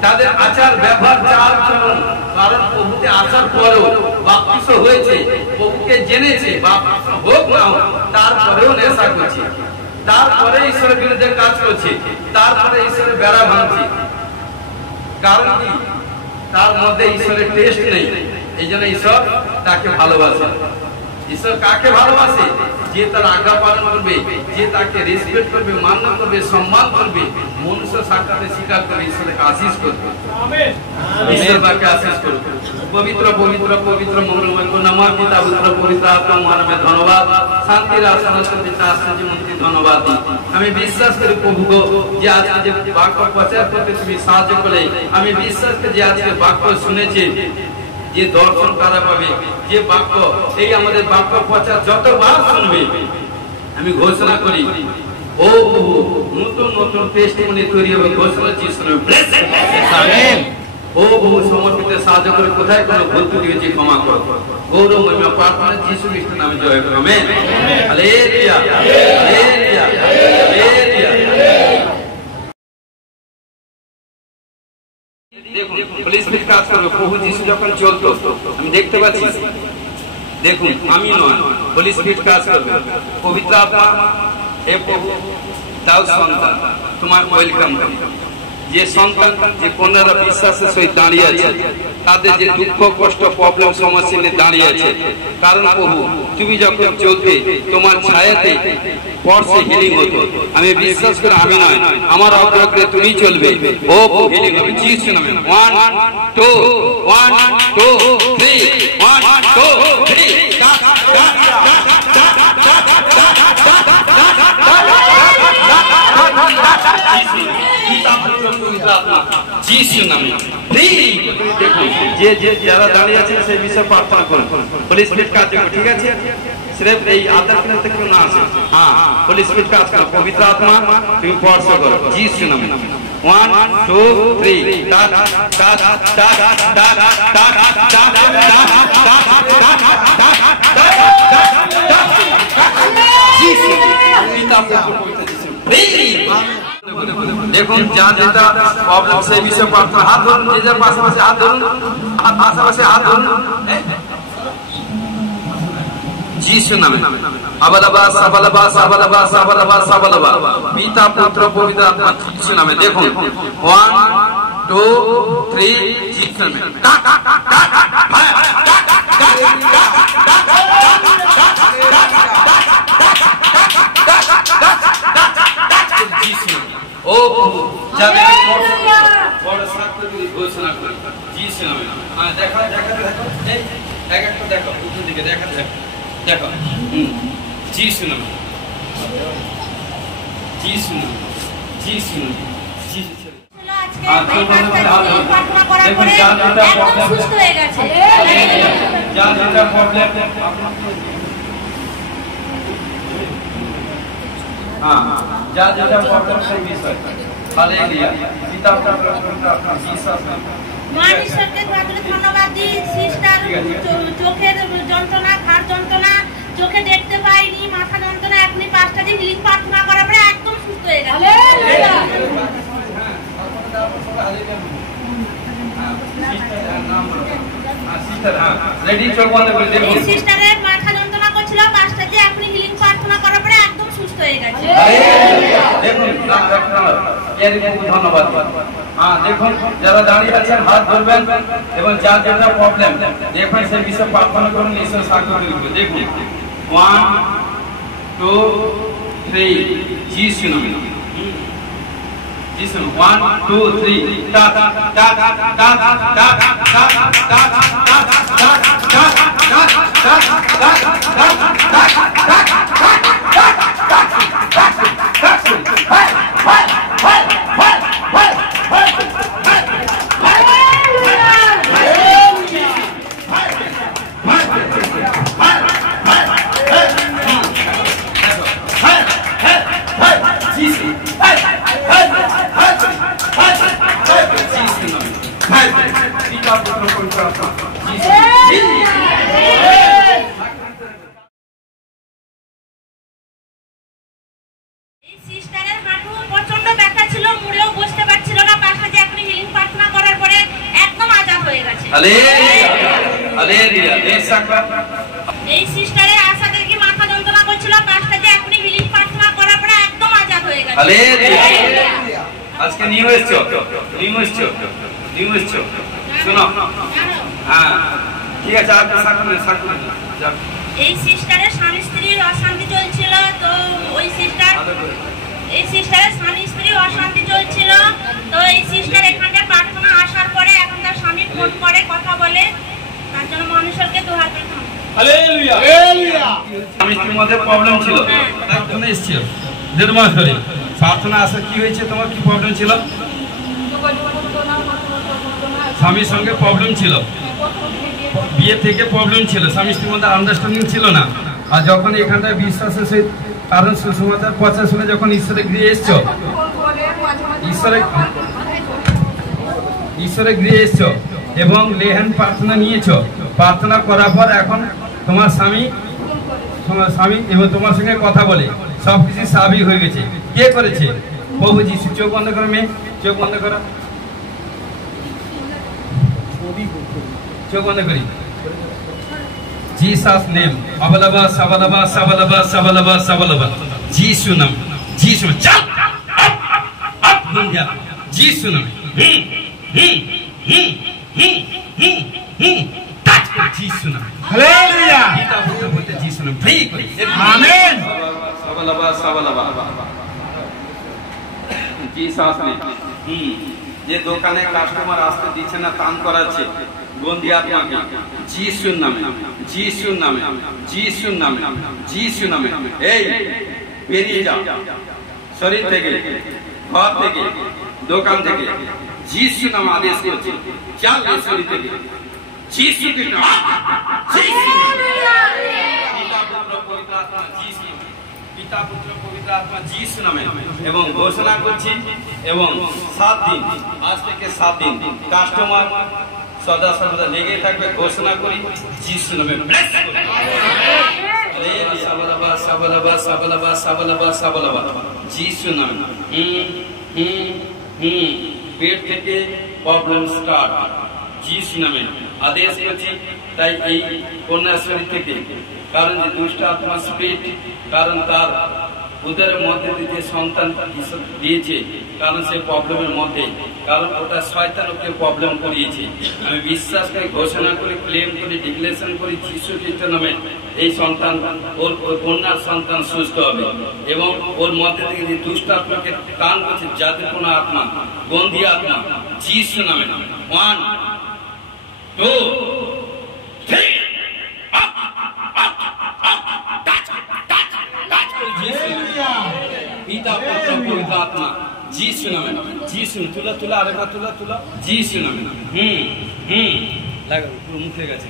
তাদের আচার ব্যবহার চাল চলন, কারণ প্রভুতে আসার পরেও বাপ্তিস্ম হয়েছে, প্রভুকে জেনেছে, বাপ্তিস্ম হোক না হোক তারপরেও নেশা করছে, তারপরে ঈশ্বরের বিরুদ্ধে কাজ করছে, তারপরে ঈশ্বরের বেড়া ভাঙছে। কারণ কি? তার মধ্যে ঈশ্বরের টেস্ট নেই। এই জন্য ঈশ্বর তাকে ভালোবাসে। ঈশ্বর কাকে ভালোবাসে? যে তার আজ্ঞা পালন করবে, যে তাকে রেসপেক্ট করবে, মান্য করবে, সম্মান করবে, মনুষ্য সাক্ষাতে স্বীকার করে ঈশ্বরকে আশীষ করবে। ঈশ্বর তাকে আশীষ করবে। পবিত্র পবিত্র পবিত্র মঙ্গলময় করুণাময় পিতা পুত্র পবিত্র আত্মা মহানামে ধন্যবাদ। শান্তির আসনস্থ পিতা আশ্চর্যমূর্তি ধন্যবাদ। আমি বিশ্বাস করি প্রভু যে আজকে যে বাক্য প্রচার করতে তুমি সাহায্য করলে, আমি বিশ্বাস করি যে আজকে বাক্য শুনেছে, যে দর্শন তারা পাবে, যে বাক্য এই আমাদের বাক্য প্রচার যতবার শুনবে, আমি ঘোষণা করি ও প্রভু নতুন নতুন টেস্টিমনি তৈরি হবে। ঘোষণা ও প্রভু সমর্পিত সাহায্য করে, কোথায় কোনো ভুল ত্রুটি হয়েছে ক্ষমা করো। গৌরব মহিমা প্রার্থনা যিশু খ্রিস্টের নামে জয় করো। আমেন। Hallelujah hallelujah hallelujah. দেখুন পুলিশ কাজ করবে, প্রভু যিশু যখন চলতো আমি দেখতে পাচ্ছি। দেখুন আমি নয়, পুলিশ কাজ করবে। পবিত্র আত্মা হে প্রভু দাও সন্তান তোমার ওয়েলকাম। যে সন্তান যে কন্যারা বিশ্বাসের সহিত দাঁড়িয়ে আছে, তাদের যে দুঃখ কষ্ট প্রবলেম সমস্যা নিয়ে দাঁড়িয়ে আছে, কারণ প্রভু তুমি যখন চলতে তোমার ছায়াতে পরশে হিলিং হতো। আমি বিশ্বাস করি আমি নয়, আমার অগ্রগ্রে তুমি চলবে। ও হিলিং হবে যিশু নামে। 1 2 1 2 3 1 2 3 যিশু নামে। যে যে যারা দাঁড়িয়ে আছেন সেই বিষয়ে প্রার্থনা করুন। পুলিশ কাজ করবে, ঠিক আছে? সির্ফ এই আধার কেন্দ্র থেকে না আসে। হ্যাঁ পুলিশ কাজ করো, পবিত্র আত্মা তুমি স্পর্শ করো যিশু নামে। 1 2 3 দেখুন যার যেটা প্রবলেম সেই বিষয়ে প্রার্থনা। হাত ধরুন, যে যার পাশাপাশি হাত ধরুন, পাশাপাশি হাত ধরুন যিশু নামে। আবালাবা সাবালাবা সাবালাবা সাবালাবা সাবালাবা পিতা পুত্র পবিত্র আত্মা যিশু নামে। দেখুন 1 2 3 যিশু নামে। ও যাদের বড় সাক্ষ্য দিয়ে ঘোষণা করে যিশু নামে। হ্যাঁ দেখো দেখো দেখো, এই এক একটা দেখো, উপর দিকে দেখা দেখো দেখো। যিশু নামে যিশু নামে যিশু নামে যিশু ছেলে। চোখের যন্ত্রণা, ঘাড় যন্ত্রণা, চোখে দেখতে পাইনি, মাথা যন্ত্রণা, এখনই 5টা দিন হিলিং প্রার্থনা করার পরে একদম সুস্থ হয়ে গেছে। সিস্টারের মাথা যন্ত্রণা করছিল 5টা দিন, এখনই হিলিং প্রার্থনা করার পরে একদম সুস্থ হয়ে গেছে। ধন্যবাদ। হ্যাঁ দেখুন যারা দাঁড়িয়ে আছেন হাত ধরবেন এবং যার যেটা প্রবলেম দেখবেন সেই বিষয়ে প্রার্থনা করুন, ঈশ্বর সাহায্য করবে। দেখুন 1 2 3 যিশু নামে যিশু 1 2 3 টা টা টা টা টা টা সিস্টারের হাঁটু হালেলুয়া এই সিস্টারের আশা দেখি মাথা যন্ত্রণা করছিল, পাঁচটা যে এখনই হিলিং প্রার্থনা করার পরে একদম আজাদ হয়ে গেছে। হালেলুয়া আজকে নিউ এসছো শোনো হ্যাঁ ঠিক আছে আর সাকুন এই সিস্টারের স্বামী স্ত্রীর অশান্তি চলছিল, তো ওই সিস্টারের স্বামী স্ত্রীর অশান্তি চলছিল, তো এই সিস্টার এখানে প্রার্থনা আসার পরে এখন তার স্বামী ফোন করে কথা বলে, তার জন্য মানুষকে দুহাত দিতাম। হালেলুয়া স্বামী স্ত্রীর মধ্যে প্রবলেম ছিল, তার জন্য এসেছিল 1.5 মাস ধরে প্রার্থনা আসা। কি হয়েছে তোমার, কি প্রবলেম ছিল? স্বামীর সঙ্গে প্রবলেম ছিল, বিয়ে থেকে প্রবলেম ছিল, স্বামী স্ত্রীর মধ্যে আন্ডারস্ট্যান্ডিং ছিল না। আর যখন এখানটায় বিশ্বাসের সহিত কারণ সুসমাচার প্রচার শুনে যখন ঈশ্বরের গৃহে এসছো, ঈশ্বরের গৃহে এসছো এবং লেহেন প্রার্থনা নিয়েছো, প্রার্থনা করার পর এখন তোমার স্বামী এবং তোমার সঙ্গে কথা বলে সবকিছু স্বাভাবিক হয়ে গেছে। কে করেছে? প্রভু যিশু। চোখ বন্ধ করো মেয়ে, চোখ বন্ধ করো, চোখ বন্ধ করি। Jesus name abalaba sabalaba sabalaba sabalaba sabalaba Jesus name Jesus chal up dunja Jesus name touch Jesus name hallelujah kita bolte Jesus name pray kori amen sabalaba Jesus name যে দোকানে কাস্টমার আসতে দিচ্ছে না, টান করাচ্ছে গন্ধি আত্মাকে, যিশুর নামে যিশুর নামে যিশুর নামে যিশুর নামে এই বেরিয়ে যাও শরীর থেকে, ঘর থেকে, দোকান থেকে, যিশুর নামে আদেশ করছে, চল এই শরীর থেকে যিশুকে নাম, যিশু পিতা পুত্র পবিত্র আত্মা যিশু, পিতা পুত্র পবিত্র আত্মা যিশু নামে এবং ঘোষণা করছি। এবং 7 দিন, আজ থেকে 7 দিন কাস্টমার সদা সর্বদা লেগে থাকবে। ঘোষণা করি যিশু নামে সাবালাবা সাবালাবা সাবালাবা সাবালাবা সাবালাবা যিশু নামে। পেট থেকে প্রবলেম স্টার্ট, যিশু নামে আদেশ করছি। তাই এই কন্যাশ্বরী থেকে, কারণ যে দুষ্ট আত্মা স্পিরিট, কারণ তার উদরের মধ্যে যে সন্তান দিয়েছে, কারণ সে প্রবলেমের মধ্যে, কারণ ওটা শয়তান ওকে প্রবলেম করিয়েছে। আমি বিশ্বাস করে ঘোষণা করে ক্লেম করি, ডিক্লেরেশন করি যিশু খ্রিস্টের নামে এই সন্তান, ওর কন্যার সন্তান সুস্থ হবে। এবং ওর মধ্যে থেকে যে দুষ্ট আত্মাকে টান করছে, যাদের কোন আত্মা, গন্ধি আত্মা, যিশু নামে 1 2 3 পিতা পুত্র পবিত্র আত্মা যিশু নামে যিশু তুলা তুলা আরেকবার তুলা তুলা যিশু নামে লাগা পুরো মুখে গেছে।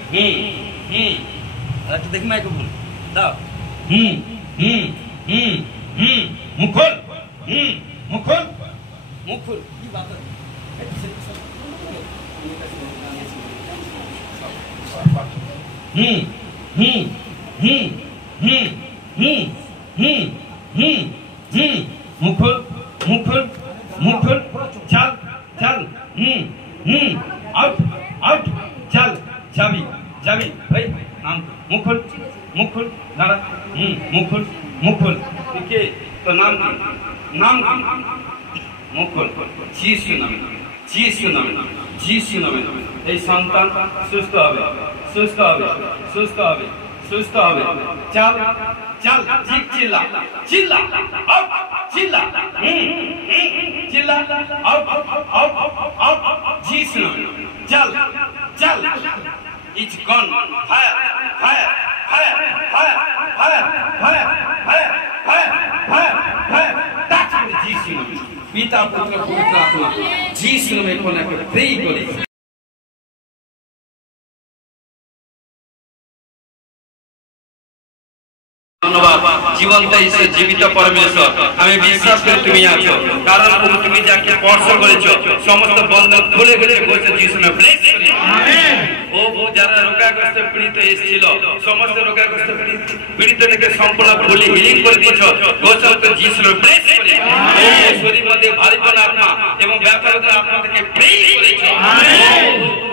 আরেকটা দেখি মাইক্রোফোন দাও। মুখল মুখল মুখল কি বাবা মুখল মুখল মুখল চল চল আউট আউট চল যাবি যাবি ভাই নাম মুখল মুখল দাঁড়া মুখল মুখল ঠিক আছে তো নাম নাম মুখল যিশু নামে যিশু নামে যিশু নামে এই সন্তান সুস্থ হবে সুস্থ হবে সুস্থ হবে সুস্থ হবে। চল চল ঠিক চিল্লা চিল্লা আউট চিল্লা চিল্লা আউট আউট আউট যিশু নামে চল চল it's gone fire fire fire fire fire fire fire fire fire fire touch করে যিশু নামে পিতা পুত্র পবিত্র আত্মা যিশু নামে কোন একটা প্রে করে। ধন্যবাদ জীবন্ত ঈশ্বর জীবিত পরমেশ্বর, আমি বিশ্বাস করি তুমি আছো, কারণ তুমি যাকে স্পর্শ করেছো সমস্ত বন্ধন খুলে গেছে বলছে যিশু নামে ব্লেস করি আমেন। ও যারা রোগাগ্রস্ত পীড়িত এসেছিল সমস্ত রোগাগ্রস্ত পীড়িত থেকে সম্পূর্ণ বলি হিলিং করে দিয়েছো, ঘোষণা করে যিশু নামে ব্লেস করি আমেন। শরীর মধ্যে ভারীপন আত্মা এবং ব্যাপারীদের আত্মা থেকে ব্রেক করেছো আমেন।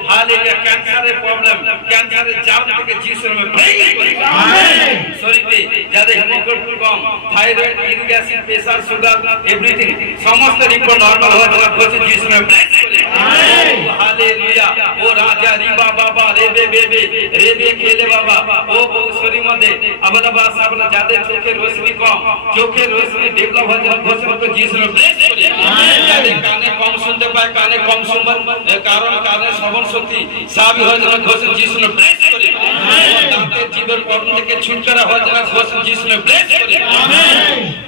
হালেলুয়া ক্যান্সারের প্রবলেম ক্যান্সারের জাম থেকে যিশুর নামে ব্রেক করি আমেন শরীরে যাদের হিমোগ্লোবিন কম thyroid uric acid pressure sugar everything সমস্ত রিপোর্ট নরমাল হওয়ার জন্য বলছে যিশুর নামে ব্রেক করি আমেন হালেলুয়া ও রাজা রিবা বাবা রেবে বেবে রেবে খেলে বাবা ও শরীর মধ্যে আবলা বাসা আবলা যাদের চোখের রশ্মি কম চোখের রশ্মি ডেভেলপ হওয়ার জন্য বলছে যিশুর নামে ব্রেক করি আমেন যাদের কানে কম শুনতে পায় কানে কম শুনবার কারণ কানে শ্রবণ শক্তি স্বাভাবিক হওয়ার জন্য ঘোষণ যিশুর নামে ব্রেক করি আমেন দাঁতের জীবের প্রবলেম থেকে ছুটকারা হওয়ার জন্য ঘোষণ যিশুর নামে ব্রেক করি আমেন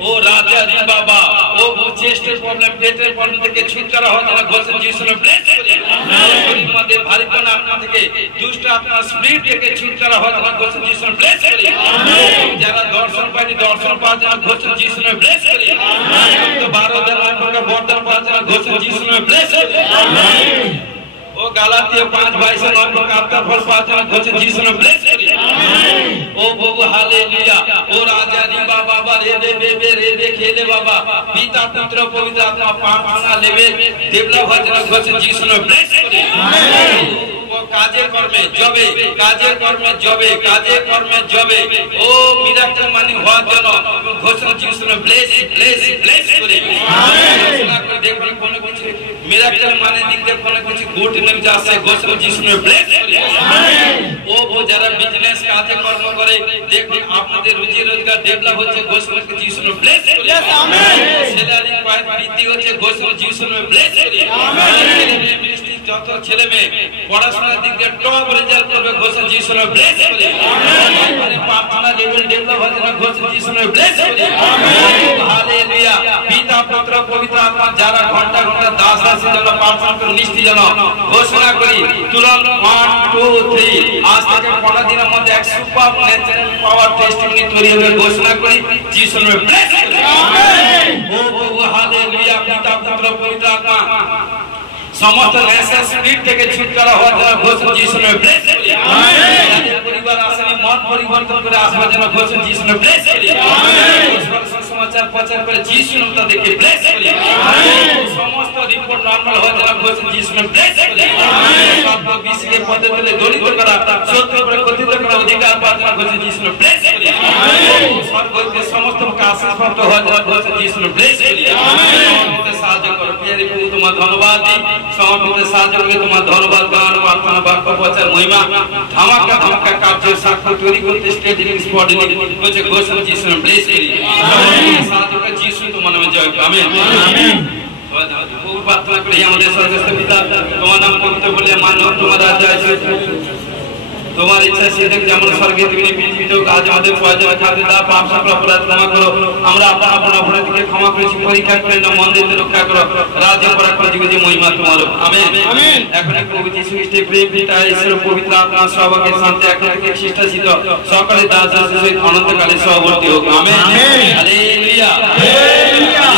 ও রাজা রি বাবা ও চেস্টের প্রবলেম পেটের প্রবলেম থেকে ছুটকারা হওয়ার জন্য ঘোষণ যিশুর নামে ব্রেক করি আমেন শরীরের মধ্যে ভারীপনা আত্মা থেকে দুষ্ট আত্মা স্পিরিট থেকে ছুটকারা হওয়ার জন্য ঘোষণ যিশুর নামে ব্রেক করি আমেন যারা দর্শন পায়নি দর্শন পাওয়ার জন্য ঘোষণ যিশুর নামে ব্রেক করি আমেন তো 12 দিন আগে বরদান পাওয়ার জন্য ঘোষণ যিশুর নামে ব্রেক করি আমেন ও গালাতিয়া 5:22 নম্বর আত্মার ফল পাওয়ার জন্য ঘোষণ যিশুর নামে ব্রেক করি আমেন ও প্রভু হালেলুয়া ও রাজা রিবা বাবা রেবে বেবে রেবে খেলে বাবা পিতা পুত্র পবিত্র আত্মা প্রার্থনা লেবে ডেভেলপ হওয়ার জন্য ঘোষণ যিশুর নামে ব্রেক করি আমেন কাজের কর্মে জবে কাজের কর্মে জবে কাজের কর্মে জবে ও মিরাকল মানি হওয়ার জন্য ঘোষণা যিশুর নামে ব্লেস ব্লেস ব্লেস করি আমেন ঘোষণা করে দেখুন কোন কিছু মিরাকল মানে দিক দিয়ে কোন কিছু গুড নিউজ আসে ঘোষণা যিশুর নামে ব্লেস করি আমেন ও যারা বিজনেস কাজে কর্ম করে দেখুন আপনাদের রুজি রোজগার ডেভেলপ হচ্ছে ঘোষণা যিশুর নামে ব্লেস করি আমেন স্যালারি পায় বৃদ্ধি হচ্ছে ঘোষণা যিশুর নামে ব্লেস করি আমেন যত ছেলে মেয়ে পড়াশোনার দিক দিয়ে টপ রেজাল্ট করবে ঘোষণা যিশুর নামে ব্লেস করি আমেন মানে প্রার্থনা লেভেল ডেভেলপ হওয়ার জন্য ঘোষণা যিশুর নামে ব্লেস করি আমেন হালেলুয়া পিতা পুত্র পবিত্র আত্মা যারা ঘন্টা ঘন্টা দাস দাসের জন্য প্রার্থনা করে নিষ্ঠি যেন ঘোষণা করি তুরন্ত 1 2 3 আজ থেকে 15 দিনের মধ্যে এক সুপার ন্যাচারাল পাওয়ার টেস্টিংনি তৈরি হবে ঘোষণা করি যিশুর নামে ব্লেস করি আমেন ও প্রভু হালেলুয়া পিতা পুত্র পবিত্র আত্মা সমস্ত নেশা স্পিরিট থেকে ছুটকারা হওয়ার জন্য ঘোষণা যিশুর নামে ব্লেস করি আমেন যাদের পরিবার আসেনি মন পরিবর্তন করে আসবার জন্য ঘোষণা যিশুর নামে ব্লেস করি আমেন সমাচার প্রচার করে যিশুর নামে তাদেরকে ব্লেস করি আমেন সমস্ত রিপোর্ট নরমাল হওয়ার জন্য ঘোষণা যিশুর নামে ব্লেস করি আমেন সব বিশ্বকে পদে পদে দলিত করা সত্য করে কথিত করা অধিকার পাওয়ার জন্য ঘোষণা যিশুর নামে ব্লেস করি আমেন স্বর্গকে সমস্ত কাজ প্রাপ্ত হওয়ার জন্য ঘোষণা যিশুর নামে ব্লেস করি আমেন সাহায্য করো প্রিয় প্রভু তোমার ধন্যবাদ সমর্পিত সাহায্য করে তোমার ধন্যবাদ গান প্রার্থনা বাক্য প্রচার মহিমা ধামাকা ধামাকা কার্যের সাক্ষ্য তৈরি করতে স্টেজিং স্পটে হচ্ছে ঘোষণা যিশুর নামে ব্লেস করি আমেন সাহায্য করে যিশু তোমার নামে জয় আমেন আমেন বহু প্রার্থনা করি আমাদের স্বর্গস্থ পিতা তোমার নাম পবিত্র বলে মানব তোমার রাজ্য আসে তোমার ইচ্ছা সেদিক যেমন স্বর্গে তুমি পৃথিবীতে আজ আমাদের প্রয়োজন খাদ্য দাও পাপ সকল অপরাধ ক্ষমা করো আমরা আপন আপন অপরাধীকে ক্ষমা করেছি পরীক্ষা করে না মন্দিরকে রক্ষা করো রাজ্য পরাক্রম জীবনে মহিমা তোমার আমেন আমেন এখন প্রভু যিশু খ্রিস্টের প্রেম পিতা ঈশ্বর পবিত্র আত্মা সবাইকে শান্তি এখন থেকে শিষ্টাশীল সকলে দাস দাসের সহিত অনন্তকালে সহবর্তী হোক আমেন হালেলুয়া হালেলুয়া